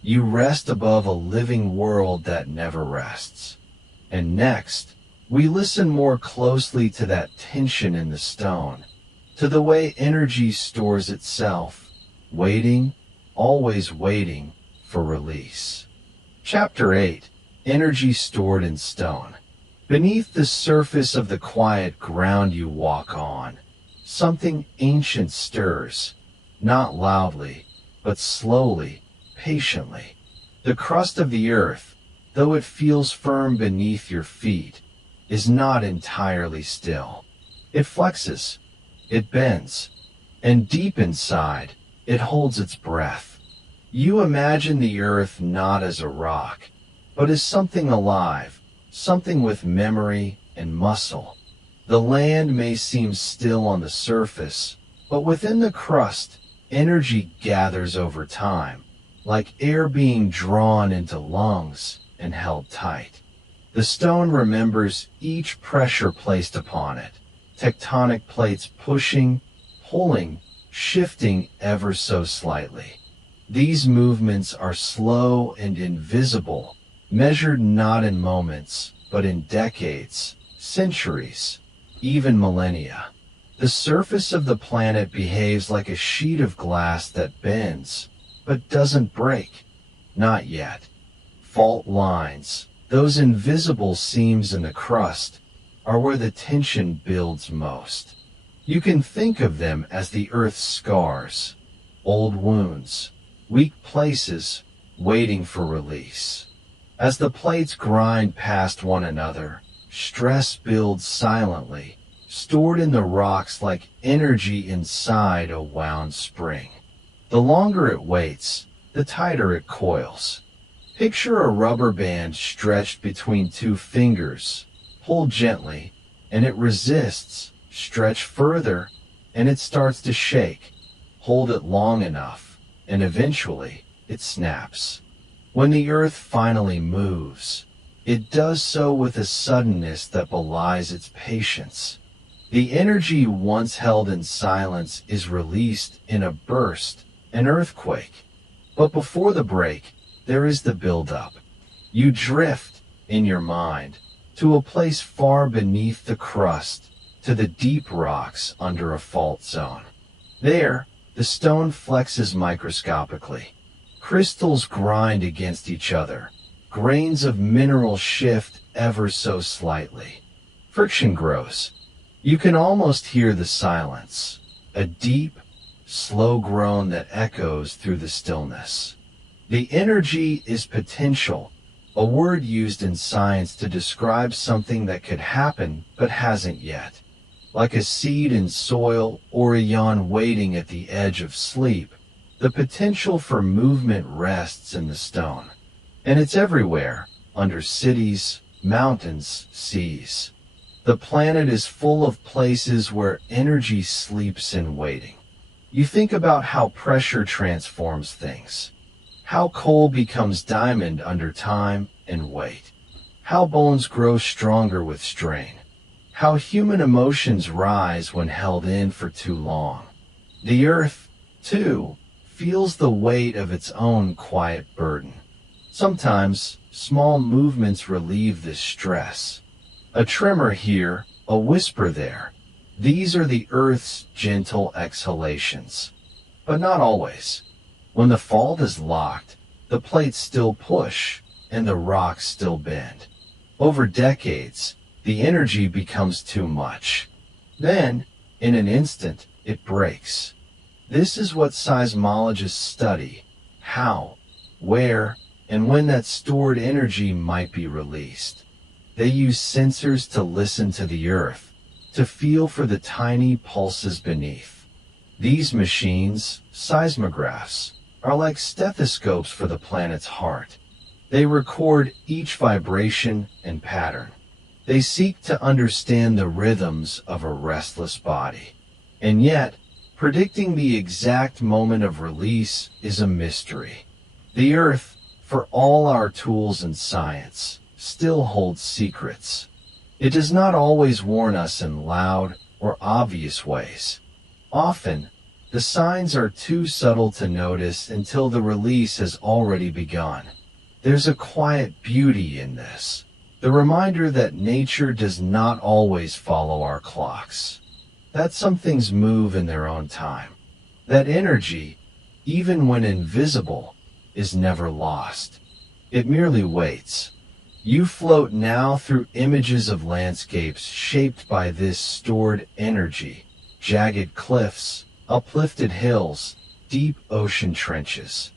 You rest above a living world that never rests. And next, we listen more closely to that tension in the stone, to the way energy stores itself, waiting, always waiting for release. Chapter 8. Energy stored in stone. Beneath the surface of the quiet ground you walk on, something ancient stirs, not loudly, but slowly, patiently. The crust of the earth, though it feels firm beneath your feet, is not entirely still. It flexes, it bends, and deep inside, it holds its breath. You imagine the earth not as a rock, but as something alive, something with memory and muscle. The land may seem still on the surface, but within the crust, energy gathers over time, like air being drawn into lungs and held tight. The stone remembers each pressure placed upon it, tectonic plates pushing, pulling, shifting ever so slightly. These movements are slow and invisible, measured not in moments, but in decades, centuries, even millennia. The surface of the planet behaves like a sheet of glass that bends, but doesn't break. Not yet. Fault lines, those invisible seams in the crust, are where the tension builds most. You can think of them as the Earth's scars, old wounds, weak places waiting for release. As the plates grind past one another, stress builds silently, stored in the rocks like energy inside a wound spring. The longer it waits, the tighter it coils. Picture a rubber band stretched between two fingers. Pull gently, and it resists. Stretch further, and it starts to shake. Hold it long enough, and eventually it snaps. When the Earth finally moves, it does so with a suddenness that belies its patience. The energy once held in silence is released in a burst, an earthquake. But before the break, there is the buildup. You drift, in your mind, to a place far beneath the crust, to the deep rocks under a fault zone. There, the stone flexes microscopically. Crystals grind against each other. Grains of mineral shift ever so slightly. Friction grows. You can almost hear the silence, a deep, slow groan that echoes through the stillness. The energy is potential, a word used in science to describe something that could happen but hasn't yet. Like a seed in soil or a yawn waiting at the edge of sleep, the potential for movement rests in the stone. And it's everywhere, under cities, mountains, seas. The planet is full of places where energy sleeps in waiting. You think about how pressure transforms things, how coal becomes diamond under time and weight, how bones grow stronger with strain, how human emotions rise when held in for too long. The Earth, too, feels the weight of its own quiet burden. Sometimes, small movements relieve this stress. A tremor here, a whisper there. These are the Earth's gentle exhalations. But not always. When the fault is locked, the plates still push, and the rocks still bend. Over decades, the energy becomes too much. Then, in an instant, it breaks. This is what seismologists study: how, where, and when that stored energy might be released. They use sensors to listen to the Earth, to feel for the tiny pulses beneath. These machines, seismographs, are like stethoscopes for the planet's heart. They record each vibration and pattern. They seek to understand the rhythms of a restless body. And yet, predicting the exact moment of release is a mystery. The Earth, for all our tools and science, still holds secrets. It does not always warn us in loud or obvious ways. Often, the signs are too subtle to notice until the release has already begun. There's a quiet beauty in this, the reminder that nature does not always follow our clocks, that some things move in their own time, that energy, even when invisible, is never lost. It merely waits. You float now through images of landscapes shaped by this stored energy: jagged cliffs, uplifted hills, deep ocean trenches,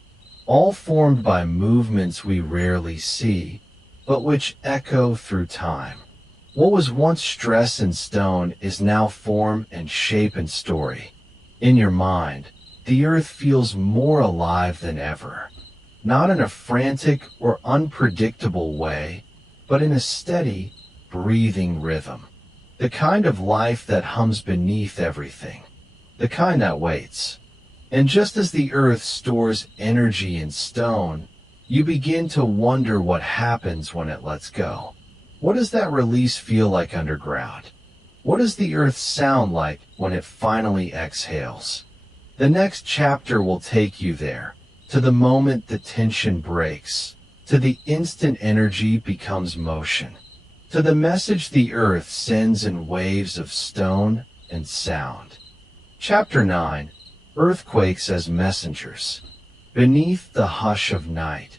all formed by movements we rarely see, but which echo through time. What was once stress and stone is now form and shape and story. In your mind, the Earth feels more alive than ever, not in a frantic or unpredictable way, but in a steady, breathing rhythm. The kind of life that hums beneath everything, the kind that waits. And just as the Earth stores energy in stone, you begin to wonder what happens when it lets go. What does that release feel like underground? What does the Earth sound like when it finally exhales? The next chapter will take you there, to the moment the tension breaks, to the instant energy becomes motion, to the message the Earth sends in waves of stone and sound. Chapter 9: Earthquakes as Messengers. Beneath the hush of night,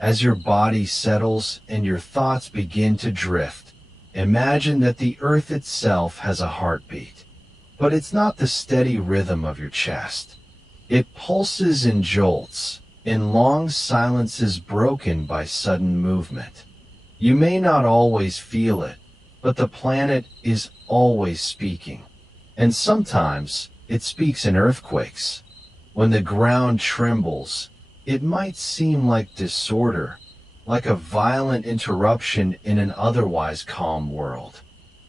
as your body settles and your thoughts begin to drift, imagine that the Earth itself has a heartbeat. but it's not the steady rhythm of your chest. It pulses and jolts, in long silences broken by sudden movement. You may not always feel it, but the planet is always speaking. And sometimes it speaks in earthquakes. When the ground trembles, it might seem like disorder, like a violent interruption in an otherwise calm world.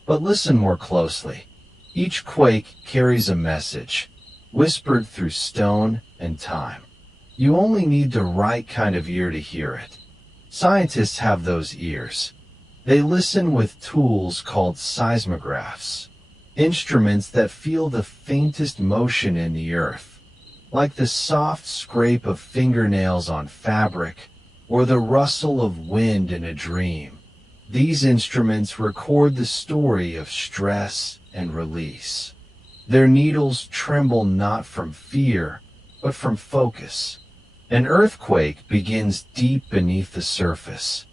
But listen more closely. Each quake carries a message, whispered through stone and time. You only need the right kind of ear to hear it. Scientists have those ears. They listen with tools called seismographs, instruments that feel the faintest motion in the earth, like the soft scrape of fingernails on fabric or the rustle of wind in a dream. These instruments record the story of stress and release. Their needles tremble not from fear, but from focus. An earthquake begins deep beneath the surface.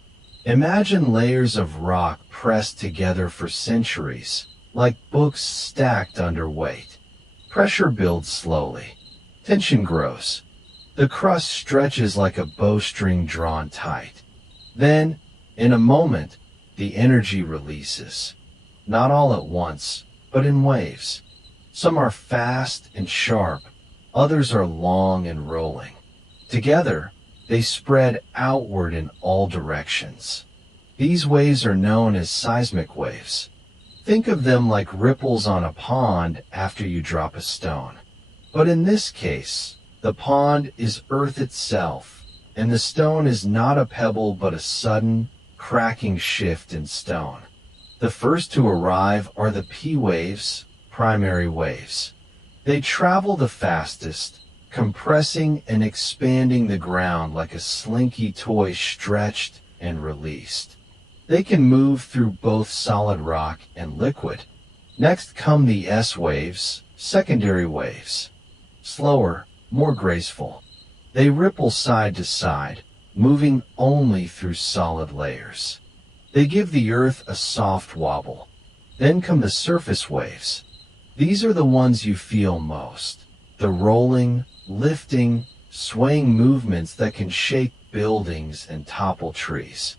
Imagine layers of rock pressed together for centuries, like books stacked under weight. Pressure builds slowly. Tension grows. The crust stretches like a bowstring drawn tight. Then, in a moment, the energy releases. Not all at once, but in waves. Some are fast and sharp, others are long and rolling. Together, they spread outward in all directions. These waves are known as seismic waves. Think of them like ripples on a pond after you drop a stone. But in this case, the pond is Earth itself, and the stone is not a pebble but a sudden, cracking shift in stone. The first to arrive are the P waves, primary waves. They travel the fastest, compressing and expanding the ground like a slinky toy stretched and released. They can move through both solid rock and liquid. Next come the S waves, secondary waves. Slower, more graceful. They ripple side to side, moving only through solid layers. They give the earth a soft wobble. Then come the surface waves. These are the ones you feel most. The rolling, lifting, swaying movements that can shake buildings and topple trees.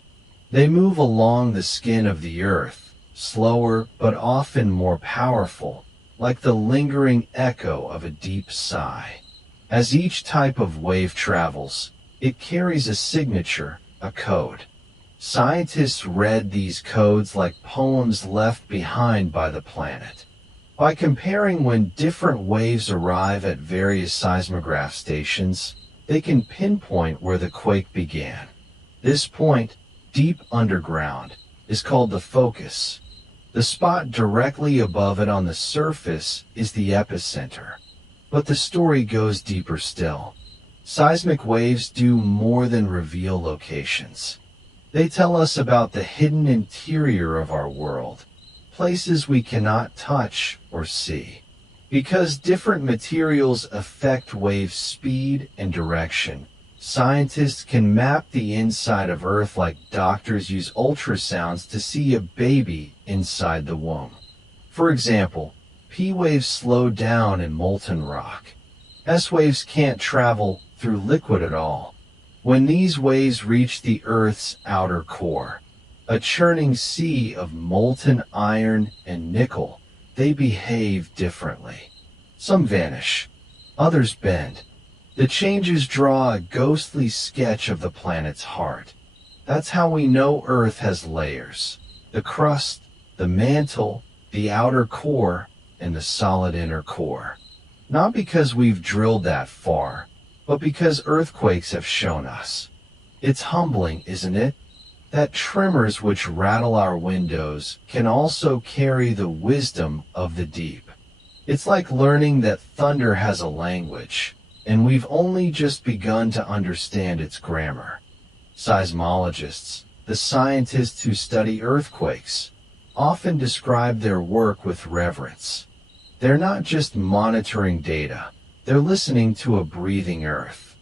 They move along the skin of the earth, slower but often more powerful, like the lingering echo of a deep sigh. As each type of wave travels, it carries a signature, a code. Scientists read these codes like poems left behind by the planet. By comparing when different waves arrive at various seismograph stations, they can pinpoint where the quake began. This point, deep underground, is called the focus. The spot directly above it on the surface is the epicenter. But the story goes deeper still. Seismic waves do more than reveal locations. They tell us about the hidden interior of our world, places we cannot touch or see. Because different materials affect wave speed and direction, scientists can map the inside of Earth like doctors use ultrasounds to see a baby inside the womb. For example, P waves slow down in molten rock. S waves can't travel through liquid at all. When these waves reach the Earth's outer core, a churning sea of molten iron and nickel, they behave differently. Some vanish, others bend. The changes draw a ghostly sketch of the planet's heart. That's how we know Earth has layers: the crust, the mantle, the outer core, and the solid inner core. Not because we've drilled that far, but because earthquakes have shown us. It's humbling, isn't it? That tremors which rattle our windows can also carry the wisdom of the deep. It's like learning that thunder has a language, and we've only just begun to understand its grammar. Seismologists, the scientists who study earthquakes, often describe their work with reverence. They're not just monitoring data, they're listening to a breathing earth.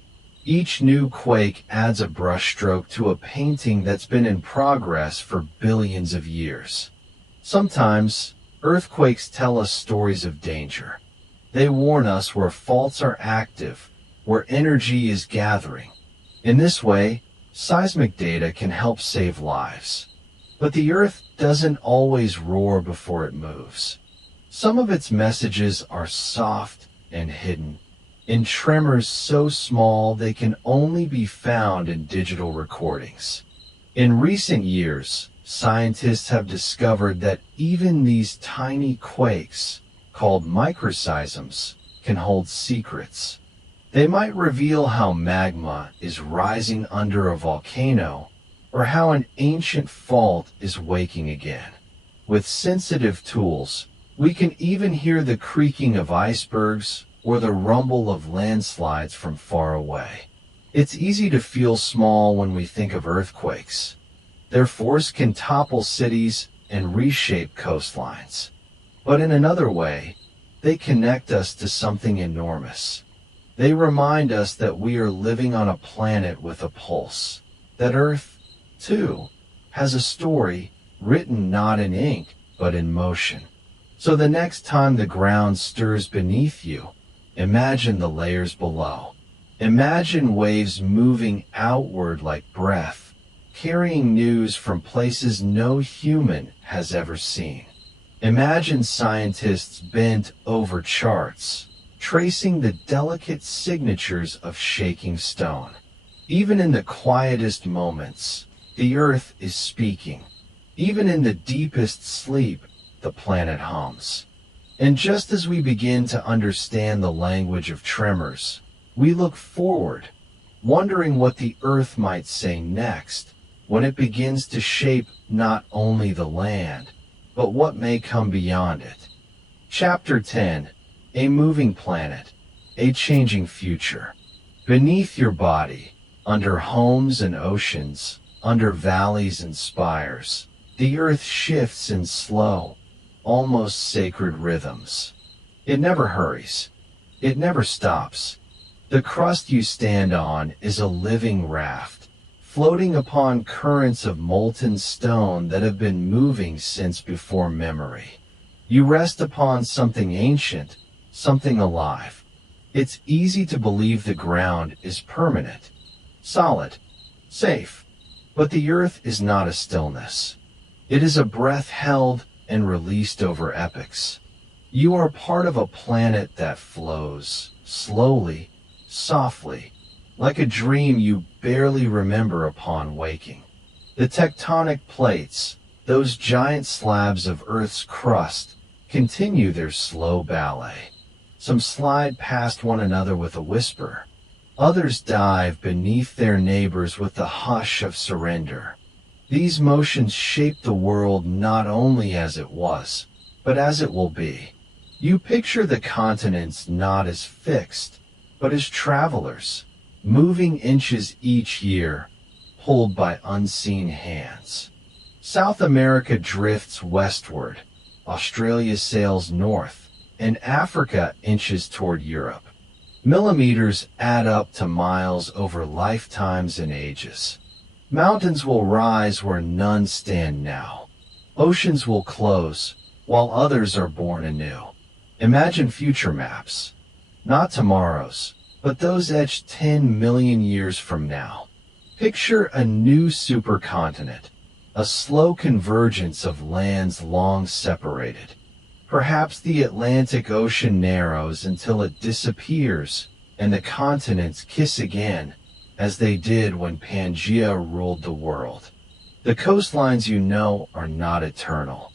Each new quake adds a brushstroke to a painting that's been in progress for billions of years. Sometimes Earthquakes tell us stories of danger. They warn us where faults are active, where energy is gathering. In this way, seismic data can help save lives. But the Earth doesn't always roar before it moves. Some of its messages are soft and hidden, in tremors so small they can only be found in digital recordings. In recent years, scientists have discovered that even these tiny quakes, called microseisms, can hold secrets. They might reveal how magma is rising under a volcano, or how an ancient fault is waking again. With sensitive tools, we can even hear the creaking of icebergs or the rumble of landslides from far away. It's easy to feel small when we think of earthquakes. Their force can topple cities and reshape coastlines. But in another way, they connect us to something enormous. They remind us that we are living on a planet with a pulse, that Earth, too, has a story written not in ink, but in motion. So the next time the ground stirs beneath you, imagine the layers below. Imagine waves moving outward like breath, carrying news from places no human has ever seen. Imagine scientists bent over charts, tracing the delicate signatures of shaking stone. Even in the quietest moments, the Earth is speaking. Even in the deepest sleep, the planet hums. And just as we begin to understand the language of tremors, we look forward, wondering what the Earth might say next when it begins to shape not only the land, but what may come beyond it. Chapter 10: A Moving Planet, a Changing Future. Beneath your body, under homes and oceans, under valleys and spires, the Earth shifts in slow, almost sacred rhythms. It never hurries. It never stops. The crust you stand on is a living raft, floating upon currents of molten stone that have been moving since before memory. You rest upon something ancient, something alive. It's easy to believe the ground is permanent, solid, safe. But the Earth is not a stillness. It is a breath held and released over epochs. You are part of a planet that flows, slowly, softly, like a dream you barely remember upon waking. The tectonic plates, those giant slabs of Earth's crust, continue their slow ballet. Some slide past one another with a whisper. Others dive beneath their neighbors with the hush of surrender. These motions shape the world not only as it was, but as it will be. You picture the continents not as fixed, but as travelers, moving inches each year, pulled by unseen hands. South America drifts westward, Australia sails north, and Africa inches toward Europe. Millimeters add up to miles over lifetimes and ages. Mountains will rise where none stand now. Oceans will close, while others are born anew. Imagine future maps. Not tomorrow's, but those etched 10 million years from now. Picture a new supercontinent, a slow convergence of lands long separated. Perhaps the Atlantic Ocean narrows until it disappears, and the continents kiss again, as they did when Pangaea ruled the world. The coastlines you know are not eternal.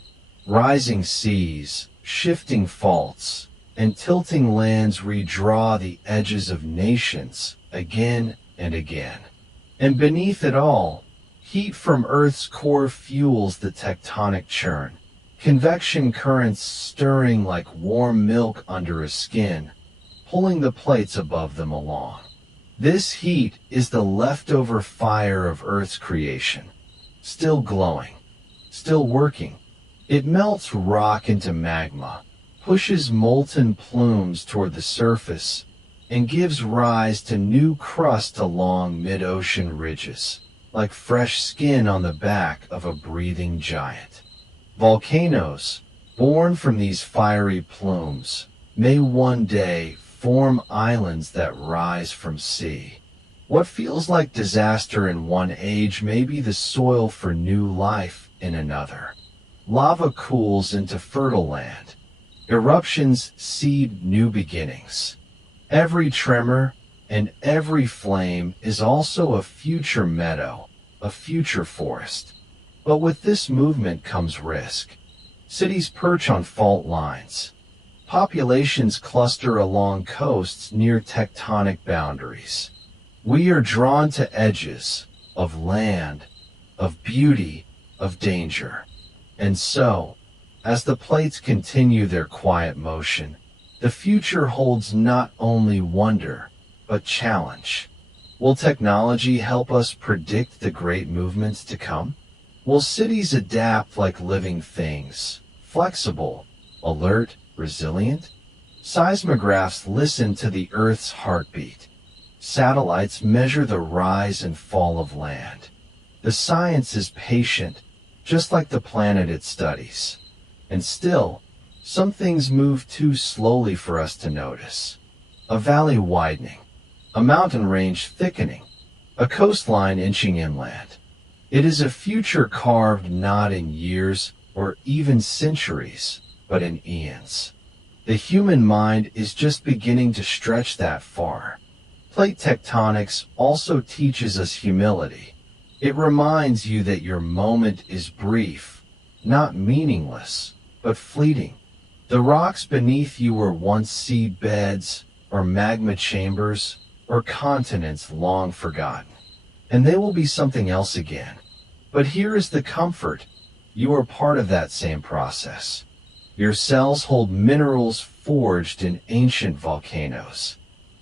Rising seas, shifting faults, and tilting lands redraw the edges of nations again and again. And beneath it all, heat from Earth's core fuels the tectonic churn, convection currents stirring like warm milk under a skin, pulling the plates above them along. This heat is the leftover fire of Earth's creation, still glowing, still working. It melts rock into magma, pushes molten plumes toward the surface, and gives rise to new crust along mid-ocean ridges, like fresh skin on the back of a breathing giant. Volcanoes, born from these fiery plumes, may one day form islands that rise from sea. What feels like disaster in one age may be the soil for new life in another. Lava cools into fertile land. Eruptions seed new beginnings. Every tremor and every flame is also a future meadow, a future forest. But with this movement comes risk. Cities perch on fault lines. Populations cluster along coasts near tectonic boundaries. We are drawn to edges of land, of beauty, of danger. And so, as the plates continue their quiet motion, the future holds not only wonder, but challenge. Will technology help us predict the great movements to come? Will cities adapt like living things, flexible, alert, resilient? Seismographs listen to the Earth's heartbeat. Satellites measure the rise and fall of land. The science is patient, just like the planet it studies. And still, some things move too slowly for us to notice. A valley widening, a mountain range thickening, a coastline inching inland. It is a future carved not in years or even centuries, but in eons. The human mind is just beginning to stretch that far. Plate tectonics also teaches us humility. It reminds you that your moment is brief, not meaningless, but fleeting. The rocks beneath you were once sea beds, or magma chambers, or continents long forgotten. And they will be something else again. But here is the comfort. You are part of that same process. Your cells hold minerals forged in ancient volcanoes.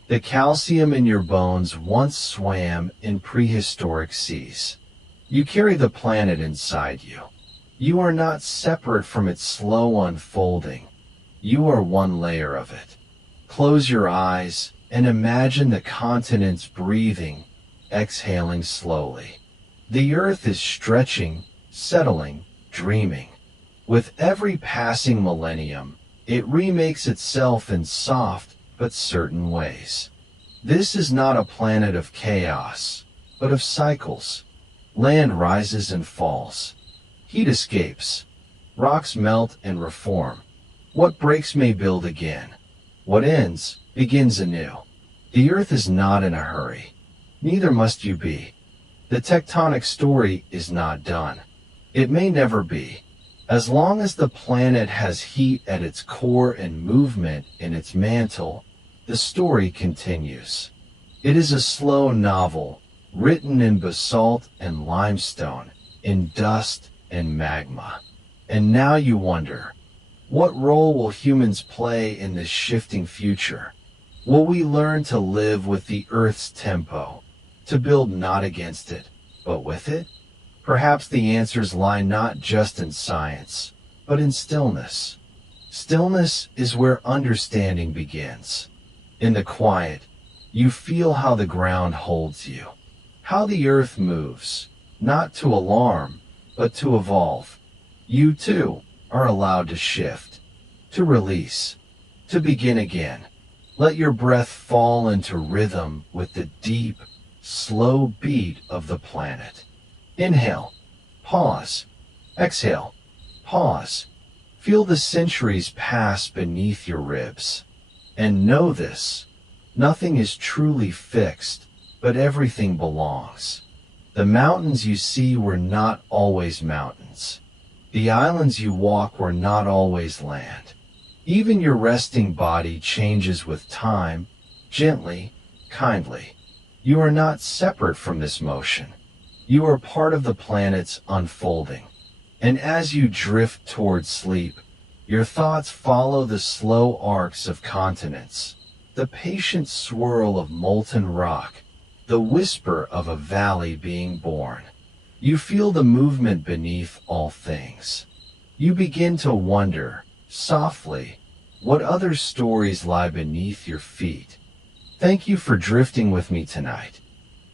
The calcium in your bones once swam in prehistoric seas. You carry the planet inside you. You are not separate from its slow unfolding. You are one layer of it. Close your eyes and imagine the continents breathing, exhaling slowly. The earth is stretching, settling, dreaming. With every passing millennium, it remakes itself in soft but certain ways. This is not a planet of chaos, but of cycles. Land rises and falls. Heat escapes. Rocks melt and reform. What breaks may build again. What ends begins anew. The earth is not in a hurry. Neither must you be. The tectonic story is not done. It may never be. As long as the planet has heat at its core and movement in its mantle, the story continues. It is a slow novel, written in basalt and limestone, in dust and magma. And now you wonder, what role will humans play in this shifting future? Will we learn to live with the Earth's tempo, to build not against it, but with it? Perhaps the answers lie not just in science, but in stillness. Stillness is where understanding begins. In the quiet, you feel how the ground holds you, how the earth moves, not to alarm, but to evolve. You too are allowed to shift, to release, to begin again. Let your breath fall into rhythm with the deep, slow beat of the planet. Inhale, pause, exhale, pause. Feel the centuries pass beneath your ribs. And know this, nothing is truly fixed, but everything belongs. The mountains you see were not always mountains. The islands you walk were not always land. Even your resting body changes with time, gently, kindly. You are not separate from this motion. You are part of the planet's unfolding. And as you drift toward sleep, your thoughts follow the slow arcs of continents, the patient swirl of molten rock, the whisper of a valley being born. You feel the movement beneath all things. You begin to wonder, softly, what other stories lie beneath your feet. Thank you for drifting with me tonight,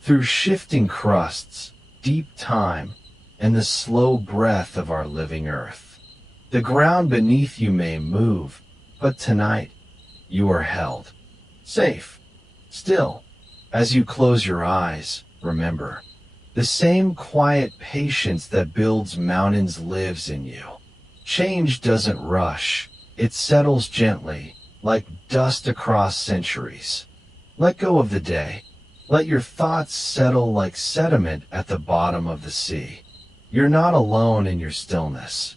through shifting crusts, deep time, and the slow breath of our living earth. The ground beneath you may move, but tonight you are held. Safe. Still. As you close your eyes, remember, the same quiet patience that builds mountains lives in you. Change doesn't rush. It settles gently, like dust across centuries. Let go of the day. Let your thoughts settle like sediment at the bottom of the sea. You're not alone in your stillness.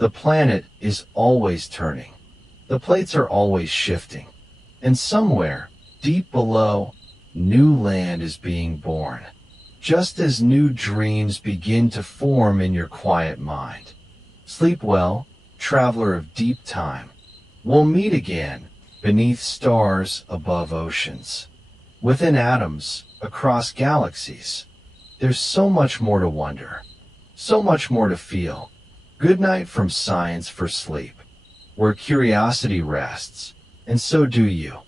The planet is always turning. The plates are always shifting. And somewhere, deep below, new land is being born. Just as new dreams begin to form in your quiet mind. Sleep well, traveler of deep time. We'll meet again, beneath stars above oceans. Within atoms, across galaxies. There's so much more to wonder. So much more to feel. Good night from Science for Sleep, where curiosity rests, and so do you.